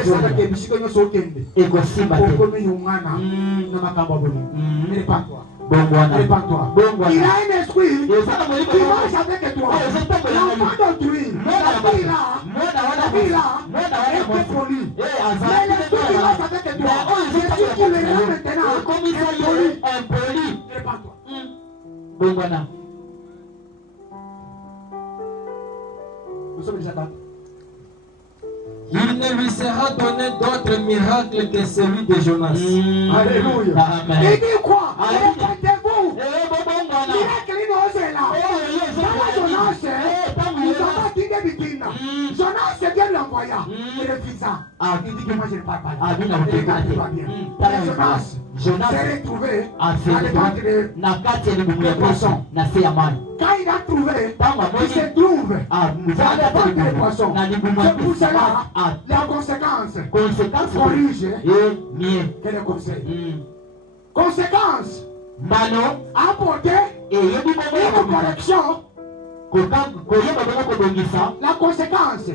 esalaka bisika nyonso okende ekosimba te okomi yongana na makambo ya bolimi répare-toi bongwana répare-toi il a un esprit eza na molimo qui marche avec toi l'enfant d'autrui la fille là était polie mais l'esprit qui marche avec toi l'esprit qui le rend maintenant impoli répare-toi bongwana nous sommes déjà d'accord. Il ne lui sera donné d'autre miracle que celui de Jonas. Alléluia. Amen. Il dit quoi? Répétez-vous. bongwana Miracle est là. Jonas, nous avons dit des bêtises. Jonas c'est bien l'envoya. Il refusa. Il dit que moi je ne parle pas. Regardez pas bien. Jonas s'est retrouvé dans le ventre de poissons. Quand il a trouvé, il se trouve dans le ventre des poissons. C'est pour cela la conséquence corrige. Quel est le conseil? Conséquence apporter une correction. La conséquence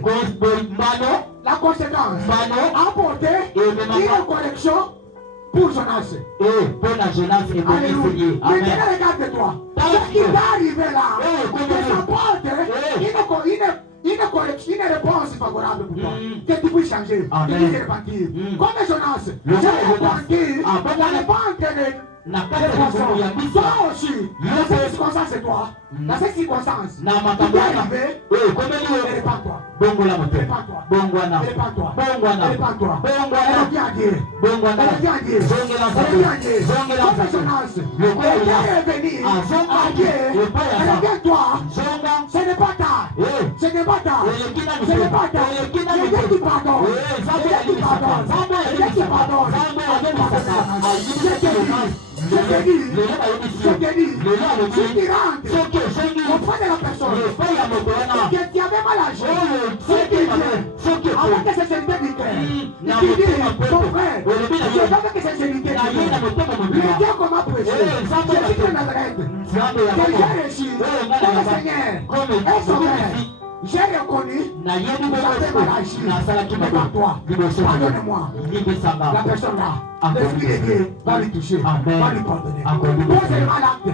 apporter une correction pour Jonas. Alléluia. Maintenant regarde-toi. Ce qui va arriver là, que ça porte une réponse favorable pour toi. Que tu puisses changer. Tu puisses repentir. Comme Jonas, j'ai repenti dans le ventre na kati des ya poissons. libumu ya mbisi Toi aussi, dans cette circonstance, c'est toi. Dans cette circonstance, na tu makambo peux wana arriver, oyo ekomeli yo répands-toi. bongola motema Répands-toi. bongwana Répands-toi. bongwana Répands-toi. bongwana Reviens à Dieu. bongwana Reviens à Dieu. zongela nzambe Reviens à Dieu. zongela Ton nzambe résonance. lokola Et ya revenir azonga à Dieu. lokola ya Reviens-toi. zonga Ce n'est pas tard. Ce n'est pas tard. eleki na Ce n'est pas tard. eleki na Il y a Dieu qui pardonne. nzambe Il y a Dieu qui alimisaka pardonne. nzambe Il y a Dieu qui pardonne. nzambe Avec alimisaka pardonne. Je te dis, lelo bayebisi je te dis, lelo si alobi tu rentres soki ozongi auprès de la personne epai ya moto wana que tu avais mal agi, oyo si tu soki viens soki avec que sincérité du cœur, na tu dis, motema mon pepe frère, olobi na je ye vais avec que sincérité na du ye na cœur. motema Le mobima Dieu qu'on m'a prêché, nzambe Jésus de Nazareth, nzambe ya que mama j'ai reçu oyo nga na comme yaba Seigneur comme et Sauveur, ezokomisi j'ai reconnu, nayebi j'avais mal agi, nasalaki mais pas toi. liboso Pardonne-moi. La libisanga personne là, Amen. l'Esprit de Dieu va lui toucher, Amen. va lui pardonner. Amen. Pose le mal acte.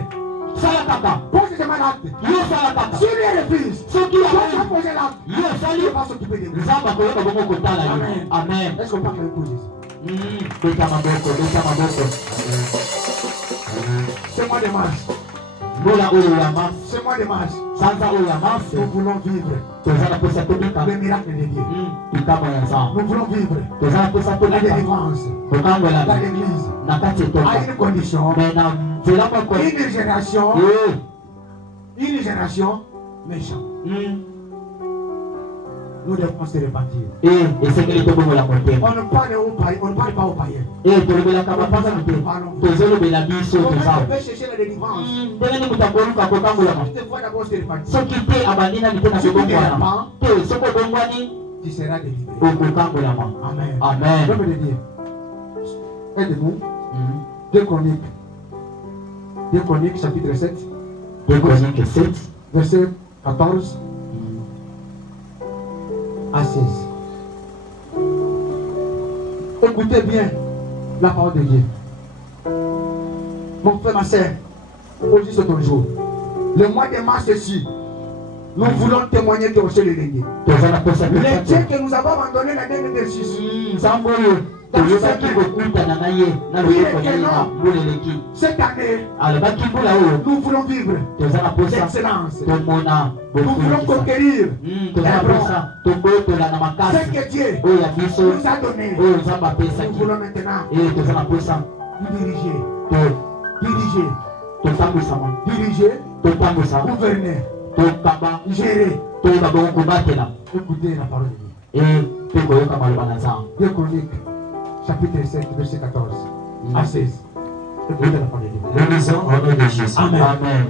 sala kaka Pose le mal acte. yo sala kaka Si lui refuse, soki toi tu ya vas poser l'acte. yo Dieu osali va s'occuper de lui. nzambe akoyeba bongo kotala yo Amen. amen Est-ce qu'on parle avec vous, Jésus? beta maboko beta maboko C'est mois de mars. mbula oyo ya mars C'est mois de mars. sanza oyo ya mars Nous voulons vivre toza na posa tobika le miracle de Dieu. likama ya nzambe Nous voulons vivre toza na posa la tobika délivrance kokangola dans l'église na kati à etonga une condition. me na nzela moko Une génération, Eh, une génération méchante. Nous devons se repentir. esengeli tobongola motema On ne parle pas aux païens. tolobelaka bapanza motema tozolobela biso Comment toza tu peux chercher la délivrance? ndenge nini moto akoluka kokangolama Tu devrais d'abord se repentir. soki te abandi nani te na kobongwana te soki obongwani Tu seras délivré. okokangolama Amen. amen Peuple de Dieu, aide-nous. 2 Chroniques, chapitre 7, 2 Chroniques 7 verset 14 à 16. Écoutez bien la parole de Dieu. Mon frère, ma soeur, aujourd'hui c'est ton jour. Le mois de mars ici, nous voulons témoigner de Rocher Lengue. toza na posa Les dieux que nous avons abandonnés la dernière exercice. nzambe oyo toyebaki kokutana na ye na loboko na ye na mbula eleki Cette année, alobaki mbula oyo nous voulons vivre toza na posa l'excellence. tomona Nous voulons bofundisa conquérir toza na posa tobotola na ce makasi que Dieu oyo ya biso nous a donné. oyo nzambe Nous apesaki voulons maintenant toza na posa nous diriger, to diriger, totambwisama diriger, totambwisa gouverner, tokaba gérer. toyeba bongo kobatela Écoutez la parole de Dieu. mpe koyoka maloba na nzambe 2 Chroniques, chapitre 7, verset 14 à 16. Écoutez la parole de Dieu. Nous lisons au nom de Jésus. Amen. amen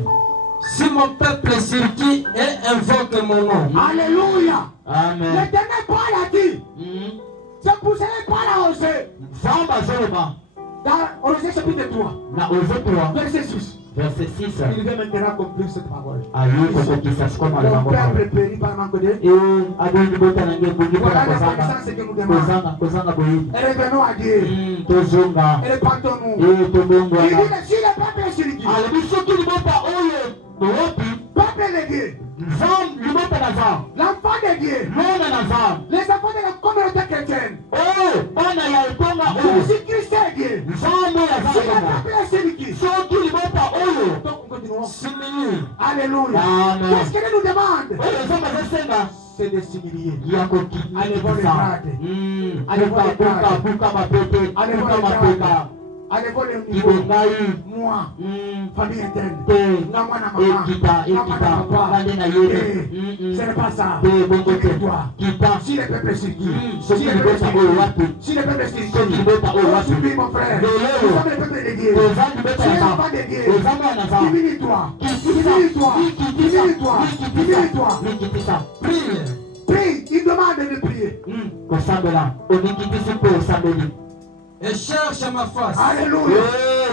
Si mon peuple sur qui et invoque mon nom, Alléluia. amen L'Éternel parle à qui? C'est pour cela qu'il parle à Osée. nzambe azoloba Dans Osée chapitre 3, na oze 3 verset 6. verset 6 Il vient maintenant accomplir cette parole. ayi kokokisa siko maloba Mon ngo peuple périt par manque de. abeli libota na nge ebongi mpona Voilà la kozanga connaissance que nous demandons. kozanga boyebi Et revenons à Dieu. tozonga Et répandons-nous. tobongwana Il dit que si le peuple est sur qui? alobi soki libota oyo boyobi Peuple de Dieu. nzambe libota na nzambe L'enfant de Dieu. mwana na nzambe Les enfants de la communauté chrétienne. oyo bana ya etonga oyo Jésus-Christ est Dieu. nzambe oyo Si le azanga peuple est sur qui? soki libota oyo Donc nous continuons. simili Alléluia. Amen. Qu'est-ce qu'il nous demande? oyo nzambe azosenga C'est de s'humilier. ya Allez voir les kokikisa grades. Allez voir les grades. buka mapete Allez voir buka les mapeka grades. Allez voir le niveau. ibongai Moi, famille interne. te Ngamwa na mama. ekita Ngamwa na papa. bande na ye Ce n'est pas ça. te bongo te Toi. kita Si le peuple est sur qui? soki Si le peuple est libota sur oyo qui? wapi Si le peuple est sur soki qui? libota oyo wapi Aujourd'hui, mon frère, nous sommes le peuple de Dieu. toza libota Tu ya es nzambe l'enfant de Dieu. oza mwana na nzambe Diminue-toi. Diminue-toi. Diminue-toi. Diminue-toi. mikitisa prie. Prie. Il demande de prier. kosambela omikitisi mpe osambeli Et cherche ma face. Alléluia.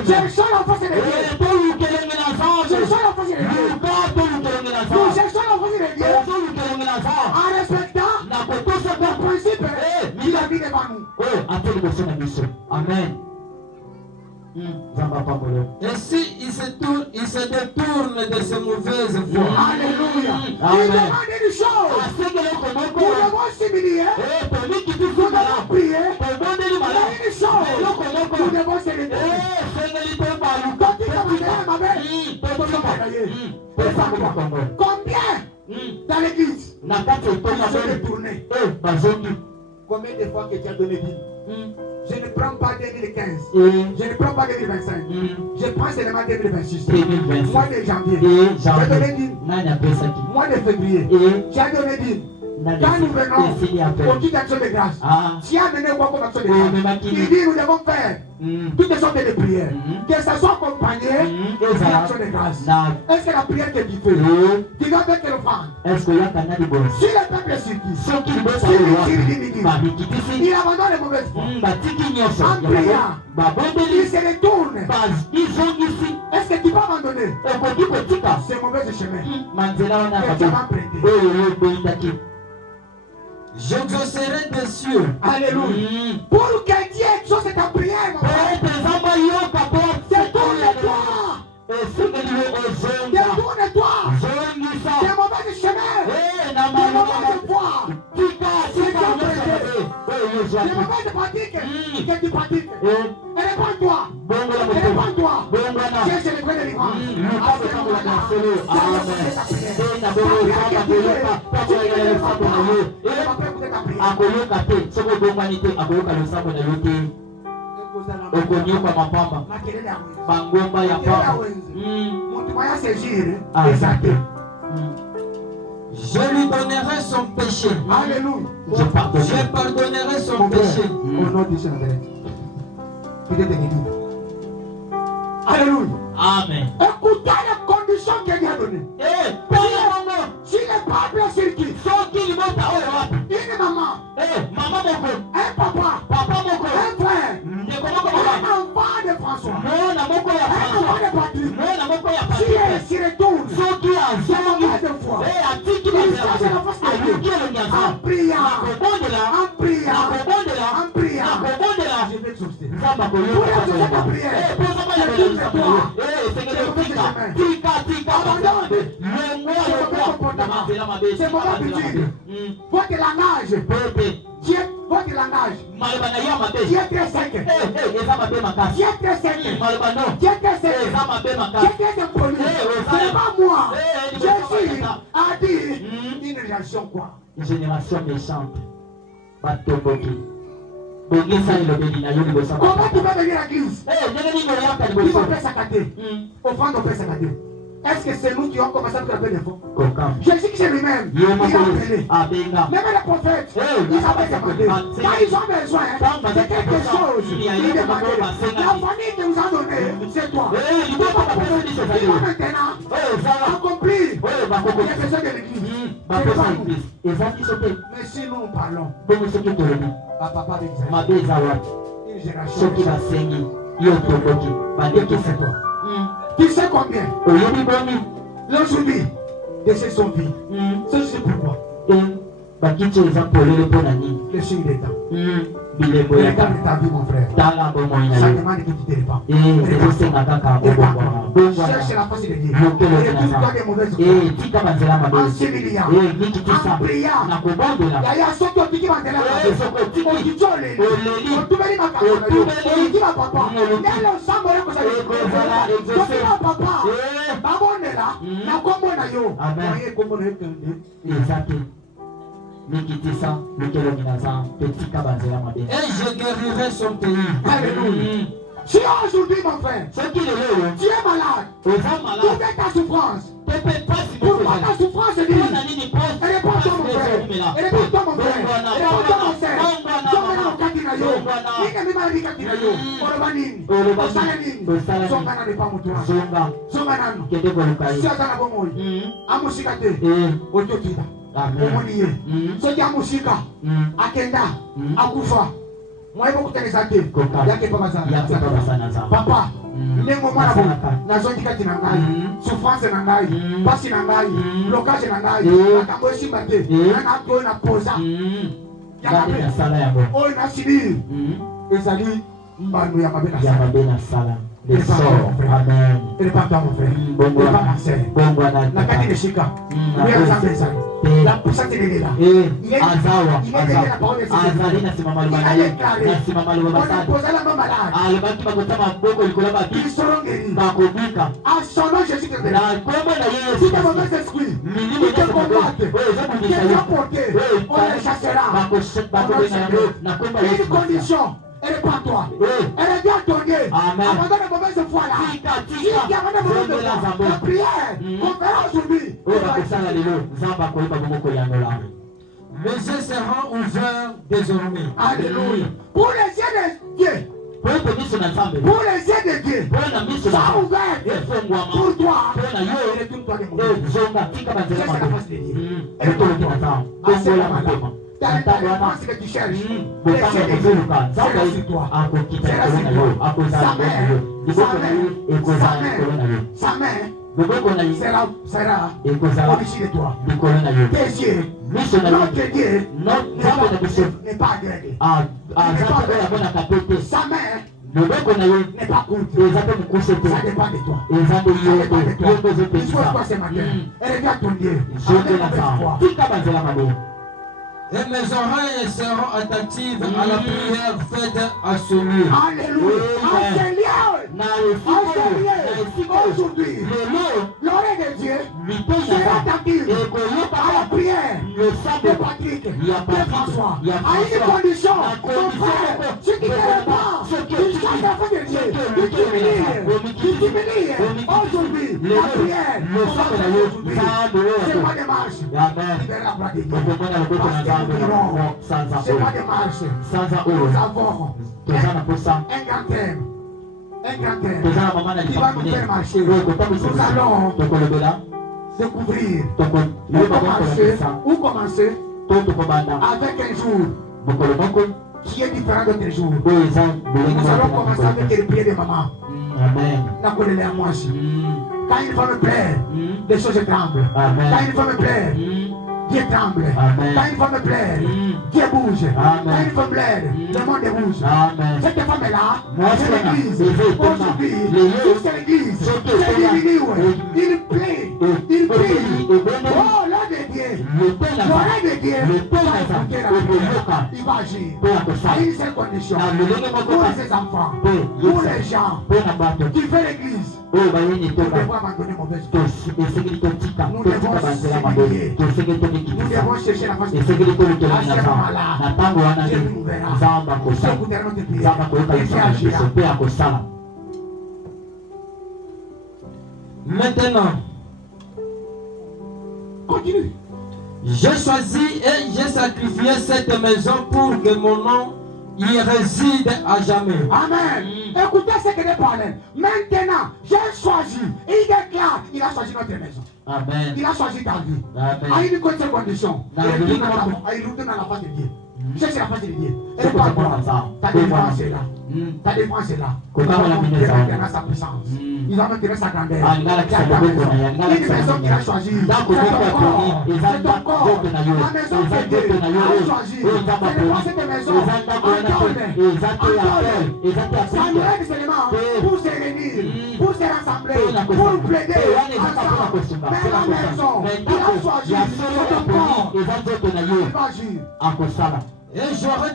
Cherchons la force de Dieu. tolukelenge na nzambe Cherchons la force de Dieu. luka tolukelenge na Nous nzambe cherchons la force de Dieu tolukelenge na nzambe en respectant na kotosa le principe qu'il a mis devant nous. oyo ate liboso na biso amen nzambe apamboleo Et si il se détourne de ses mauvaises voies, Alléluia. Il Amen. demande une chose. asengeli okomoko Nous devons s'humilier. tomikitisi Nous devons prier. tobondeli Il y a malamu une chose. eloko moko Nous devons se lever. esengeli tobala Combien dans l'église ils sont détournés? Combien de fois que tu as donné dîme? Je ne prends pas 2015. Je ne prends pas 2025. Je prends seulement 2026. Mois de janvier. J'ai donné dîme. Mois de février. J'ai donné dîme. Quand nous venons au titre d'action de grâce, tu as amené quoi comme action de grâce? Il dit nous devons faire toutes sortes de prières. Que ça soit accompagné de l'action de grâce. Est-ce que la prière que tu fais, tu dois mettre le fan? Si le peuple est il abandonne les mauvaises voies. En priant, il se retourne. Est-ce que tu peux abandonner ces mauvais chemins que tu as prêté? J'exaucerai des cieux. Alléluia. Pour que Dieu exauce ta prière, mon frère. Détourne-toi. Détourne-toi. Des mauvais chemins. Des mauvaises voies. Des mauvaises pratiques que tu pratiques. Réponds-toi. Réponds-toi. J'ai célébré les délivrance. okonyoka mapamba bangomba ya pamba je lui donnerai son péché. Alléluia. Je pardonnerai son péché. Au nom de Jésus. Alléluia. Amen. Écoutez les conditions qu'il a données. Si le peuple est sur qui? Une maman. Un papa. Un frère. Un enfant de François. Un enfant de Patrick. Si il retourne. C'est un moment de foi. Il cherche la face de Dieu. En priant. En priant. En priant. Je vais exaucer. Pour exaucer ta prière. C'est mon habitude. Votre langage. Votre langage. Dieu est très sec. Dieu est très sec. Dieu est très sec. Dieu est très impoli. Ce n'est pas moi. Jésus a dit une réaction quoi? Une génération méchante. Comment tu peux venir à l'église? Il faut faire saccater. Offrande, on fait saccater. Est-ce que c'est nous qui avons commencé à frapper les faux? Jésus qui c'est lui-même, il a appelé. Même les prophètes, ils avaient demandé. Quand ils ont besoin, c'est quelque chose. Ils demandaient. La famille qui nous a donné, c'est toi. Il va maintenant accomplir les besoins de l'église. Mais si nous parlons, à papa d'Israël, une génération c'est toi. Tu sais combien? L'aujourd'hui, de ce son vie. C'est pourquoi. Le signe d'état. Regarde ta vie, mon frère. Ça demande que tu te répands. Cherche la face de Dieu. Retourne-toi des mauvaises choses. En s'humiliant. En priant. Il y a ce qui va te la on dit on tout va on dit ma papa. Il ensemble que ça veut papa. Babone là. Na kombo na yo. Amen. Kombo na yo. Exactement. Et je guérirai son pays. Alléluia. Si aujourd'hui, mon frère, tu es malade, où est ta souffrance? Pourquoi ta souffrance est dit? Réponds-toi, mon frère. Réponds-toi, mon frère. Réponds-toi, mon frère. Songa katina yo. Nini mima ni katina yo. Oroba nini? Osala nini? Songa na nepa mutua. Songa nanu. Si atana bomoi. Amushika te. Ojo kita. Omoniye. Soki amushika. Akenda. Akufa. Moi beaucoup kutengeneza te. Yake papa sana. Papa. Ndenge mwana bo nazongi kati na ngai. Souffrance na ngai. Pasi na ngai. Blocage na ngai. Akambo esimba te. Na to na posa. Oyo na sili ezali Mbano ya mabena ya sana. mabena sala Il est le pas sort. toi, mon frère. Amen. Il n'est pas toi, mon frère. Il Bongo n'est pas ma sœur. bongo Na kati de Shika. Lui a zambé ça. La puissance est là. azawa Il est la parole de azali na simama luba na ye na simama luba On a basali posé la main malade. alobaki bakota maboko likolo ya Ils babiki seront guéris. bakobika À son nom, Jésus te bénit. na kombo na ye Si Yesu tes Kristo. mauvais esprits milimo qui te combattent, oyo qui ezobundisa te yo porté, on les chassera. bakobenga yango na kombo ya Une Yesu Kristo. condition, elle n'est pas toi. Elle est bien ton Dieu. Amen. Abandonne la mauvaise foi là. Tika, Si tika. tu abandonnes la mauvaise Zongela foi, Zambo. la prière, conférence aujourd'hui. oyo bakosala lelo nzambe akoyeba bongo koyangola. Mes yeux seront ouverts désormais. Alléluia. Pour les yeux de Dieu, po ete miso na nzambe pour les yeux de Dieu, mpo na miso na sois nzambe ouvert efongwama pour toi. mpo na yo Retourne-toi des mauvais. ezonga tika banzela C'est la mabe face de Dieu. etoloki na nzambe bongola motema T'as na une ntango wana pense que tu cherches. botanga kozoluka nzambe C'est sur toi. akokita likolo na yo akozala likolo na yo liboko na ye ekozala likolo na yo Sa main loboko na ye sera ekozala au-dessus de toi. likolo na yo Tes yeux, miso na yo notre Dieu nzambe na biso n'est pas agréé. aza mpe oyo amonaka pe te Sa main loboko na ye n'est pas courte. eza mpe mokuse te Ça dépend de toi. eza nde Ça yo dépend de te yo mpe toi. ozopekisa Dispose-toi ce matin. Elle est à ton Dieu. zongela nzambe tika banzela mabe Et mes oreilles seront attentives à la prière faite à ce lieu. Alléluia. En ce lieu, na esika aujourd'hui, lelo l'oreille de Dieu mito sera ya attentive à la ekoyoka prière de losambo Patrick, ya de Patrick, François. ya À une François. condition, Na mon condition frère, moko. ce qui ne est pas, jusqu'à la fin de Dieu, tu t'humilies aujourd'hui. La prière, on va faire aujourd'hui. C'est pas de marche. amen Libère la gloire de Dieu. okomona loboko na Parce que nzambe nous dirons, sanza c'est pas oyo de marche. sanza oyo Nous avons toza na posa un grand thème. Un grand thème. toza na mama na Qui va likambo nous faire monene marcher. oyo ekotambwisa Nous allons tokolobela découvrir tokoyeba kokolakisa où commencer to tokobanda avec un jour mokolo moko qui est différent d'autres jours. oyo eza bolenge Nous allons commencer avec moko les prières de maman. amen La colère à moi aussi. Quand une femme pleure, des choses tremblent. Amen. Quand une femme pleure, Dieu tremble. Amen. Quand une femme pleure, Dieu bouge. Amen. Quand une femme pleure, le monde bouge. amen Cette femme-là, Moi, c'est c'est l'église. là. Aujourd'hui, Les toute cette église, c'est divisé. Il prie, il prie. Oh, l'homme de Dieu, l'oreille de Dieu, va écouter la prière. Il va agir. À une seule condition. Pour ses enfants, pour les gens qui font l'église, oyo bayini nous toka devons abandonner mauvaise foi. esengeli totika Nous totika devons banzela s'humilier. mabe tosengeli Nous tomikitisa devons chercher la face de Dieu. esengeli tolukelaki À na ce nzambe moment-là, na ntango wana Dieu nde nous verra. nzambe Nous akosala écouterons notre nzambe prière. akoyoka Et Dieu lisanga na biso agira. mpe akosala Maintenant, Continue. j'ai choisi et j'ai sacrifié cette maison pour que mon nom y réside à jamais. Amen. Écoutez ce que Dieu parle. Maintenant, j'ai choisi. Il déclare, il a choisi notre maison. amen Il a choisi ta vie. amen À une seule condition. Non, Il je retourne dis dans la face de Dieu. Cherche la face de Dieu. C'est Et pas pour toi. ça. Ta Pour moi. défense est là. Ta défense est là. Quand on l'a mis Dieu dans va ça. donner sa puissance. Il va mettre sa grandeur. Ah, il va la Il y a ta kisama maison. boko na ye, il va la Une kisama maison qu'il a boko. choisie. Ndako C'est moko ton ya corps. poni, eza C'est ton corps. nzoto na yo, La maison eza que Dieu nzoto na yo a oyo, choisi. oyo eza Ce n'est pas baponi, cette maison. eza ndako wana te, eza te ya appel, eza te ya Ça nous prière. aide seulement Eh. pour se réunir, pour se rassembler, Eh, na pour kosunga. plaider Eh, wana eza mpe na ensemble. kosunga, Mais mpe na la kosunga. maison Mais qu'il a ndako choisi, ya c'est solo ya ton poni, corps. eza nzoto na yo Il va agir. akosala. Et j'aurai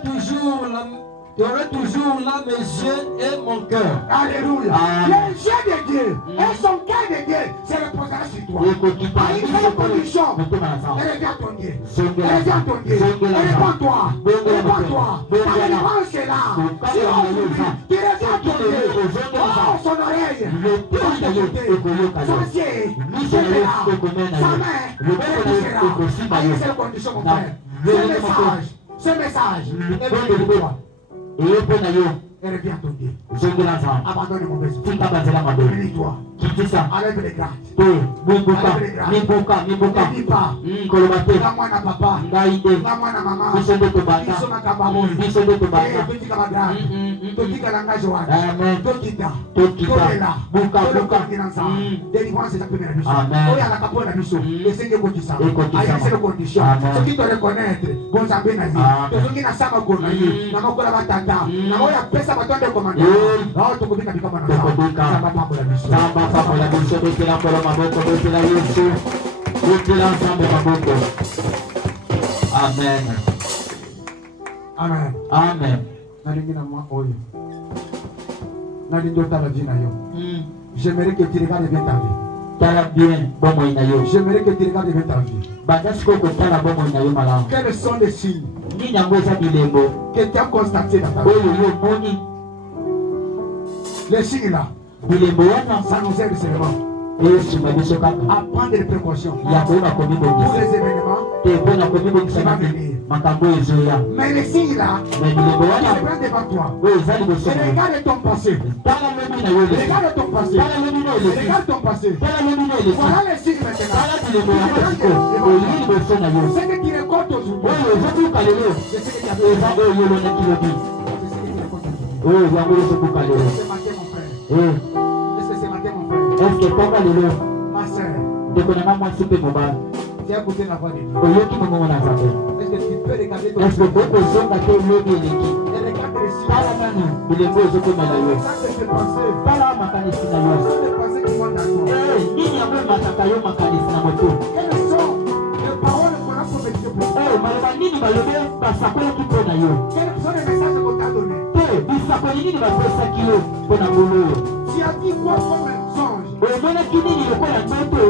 toujours là mes yeux et mon cœur. Alléluia. Amen. Les yeux de Dieu et son cœur de Dieu se reposera sur toi. ekokita À une seule condition. motema na nzambe Elle est bien ton Dieu. Zongela Elle est bien ton Dieu. Zongela Elle est pas nzambe. toi. Elle est pas toi. Zongela. Ta délivrance est là. Zongela. Si aujourd'hui, tu reviens à ton Dieu. Zongela. Oh, son oreille. Lotema na yo ekoyoka yo Son ciel. miso na yo Sa ekomena main. yo loboko na yo ekosimba À yo une seule condition, mon Na frère. lolenge moko Ce message est oyo venu pour liboyo toi. eyo mpo na yo Elle revient à ton Dieu. zongela nzambe Abandonne le mauvais esprit. tika banzela mabe Bénis-toi. kita kitisa Enlève les gardes. te mibuka mibuka mibuka Ne dis pas. koloba te Na mwana papa. ngai te Na mwana mama. biso nde tobanda Biso makamba boye. biso nde tobanda Totika bagrade. Totika langage wana. amen Tokita. tokita Tolela. buka buka Délivrance est la première mission. Amen. Oya la kapona biso. Essaye de kotisa. Ekotisa. Ayese les conditions. Amen. Ce qui te reconnaître. Bon zambe na ye. Amen. Ce qui na sama kona ye. Na makola batata. Na oya pesa batonde komanda. Oh tokobika bikama na sa. Tokobika. Samba pambola biso. samba pamola biso betela nkolo maboko betela yesu betela nzambe maboko amen Amen. amen Nalingi na mwa oyo. Nalingi otala vie na yo. J'aimerais que tu regardes bien ta vie. tala bien bomoi na yo J'aimerais que tu regardes bien ta vie. banda sikoyo kotala bomoi na yo malamu Quels sont les signes nini yango eza bilembo que tu as constaté dans ta vie? oyo yo omoni Les signes là, bilembo wana ça nous aide seulement esuma biso kaka à prendre des précautions ya koyeba pour komibongisa les événements. te mpona komibongisa makambo oyo ezoya Mais les signes là, me bilembo qui wana se prennent devant toi. oyo eza liboso na yo Regarde ton passé. tala lobi na yo eleki Regarde ton passé. tala lobi na eleki Regarde ton passé. tala lobi na eleki Voilà les signes maintenant. tala bilembo yango sikoyo oyi liboso na yo Ce que tu récoltes aujourd'hui, oyo ezobuka lelo c'est ce que tu as fait. eza oyo olonaki lobi C'est ce que tu récoltes aujourd'hui. oyo yango ezobuka lelo Ce matin, mon frère. Est-ce que ce matin, mon frère, eske tonga lelo ma soeur, ndeko na nga mwasi mpe mobali tu as écouté la voix de Dieu? oyoki mongongo na nzambe Est-ce que tu peux regarder ton eske bokozonga te lobi eleki et regarde les signes? tala nani bilembo ezokomela yo Regarde tes pensées. tala makanisi na yo Regarde les pensées qui montent en toi. nini yango emataka yo makanisi na moto Quelles sont les paroles qu'on a prophétisées pour toi? maloba nini balobi basakolaki mpo na yo Quels sont les messages qu'on t'a donnés? te bisakoli nini bapesaki yo mpo na bolo oyo Tu as dit quoi comme un songe? omonaki nini lokola ndoto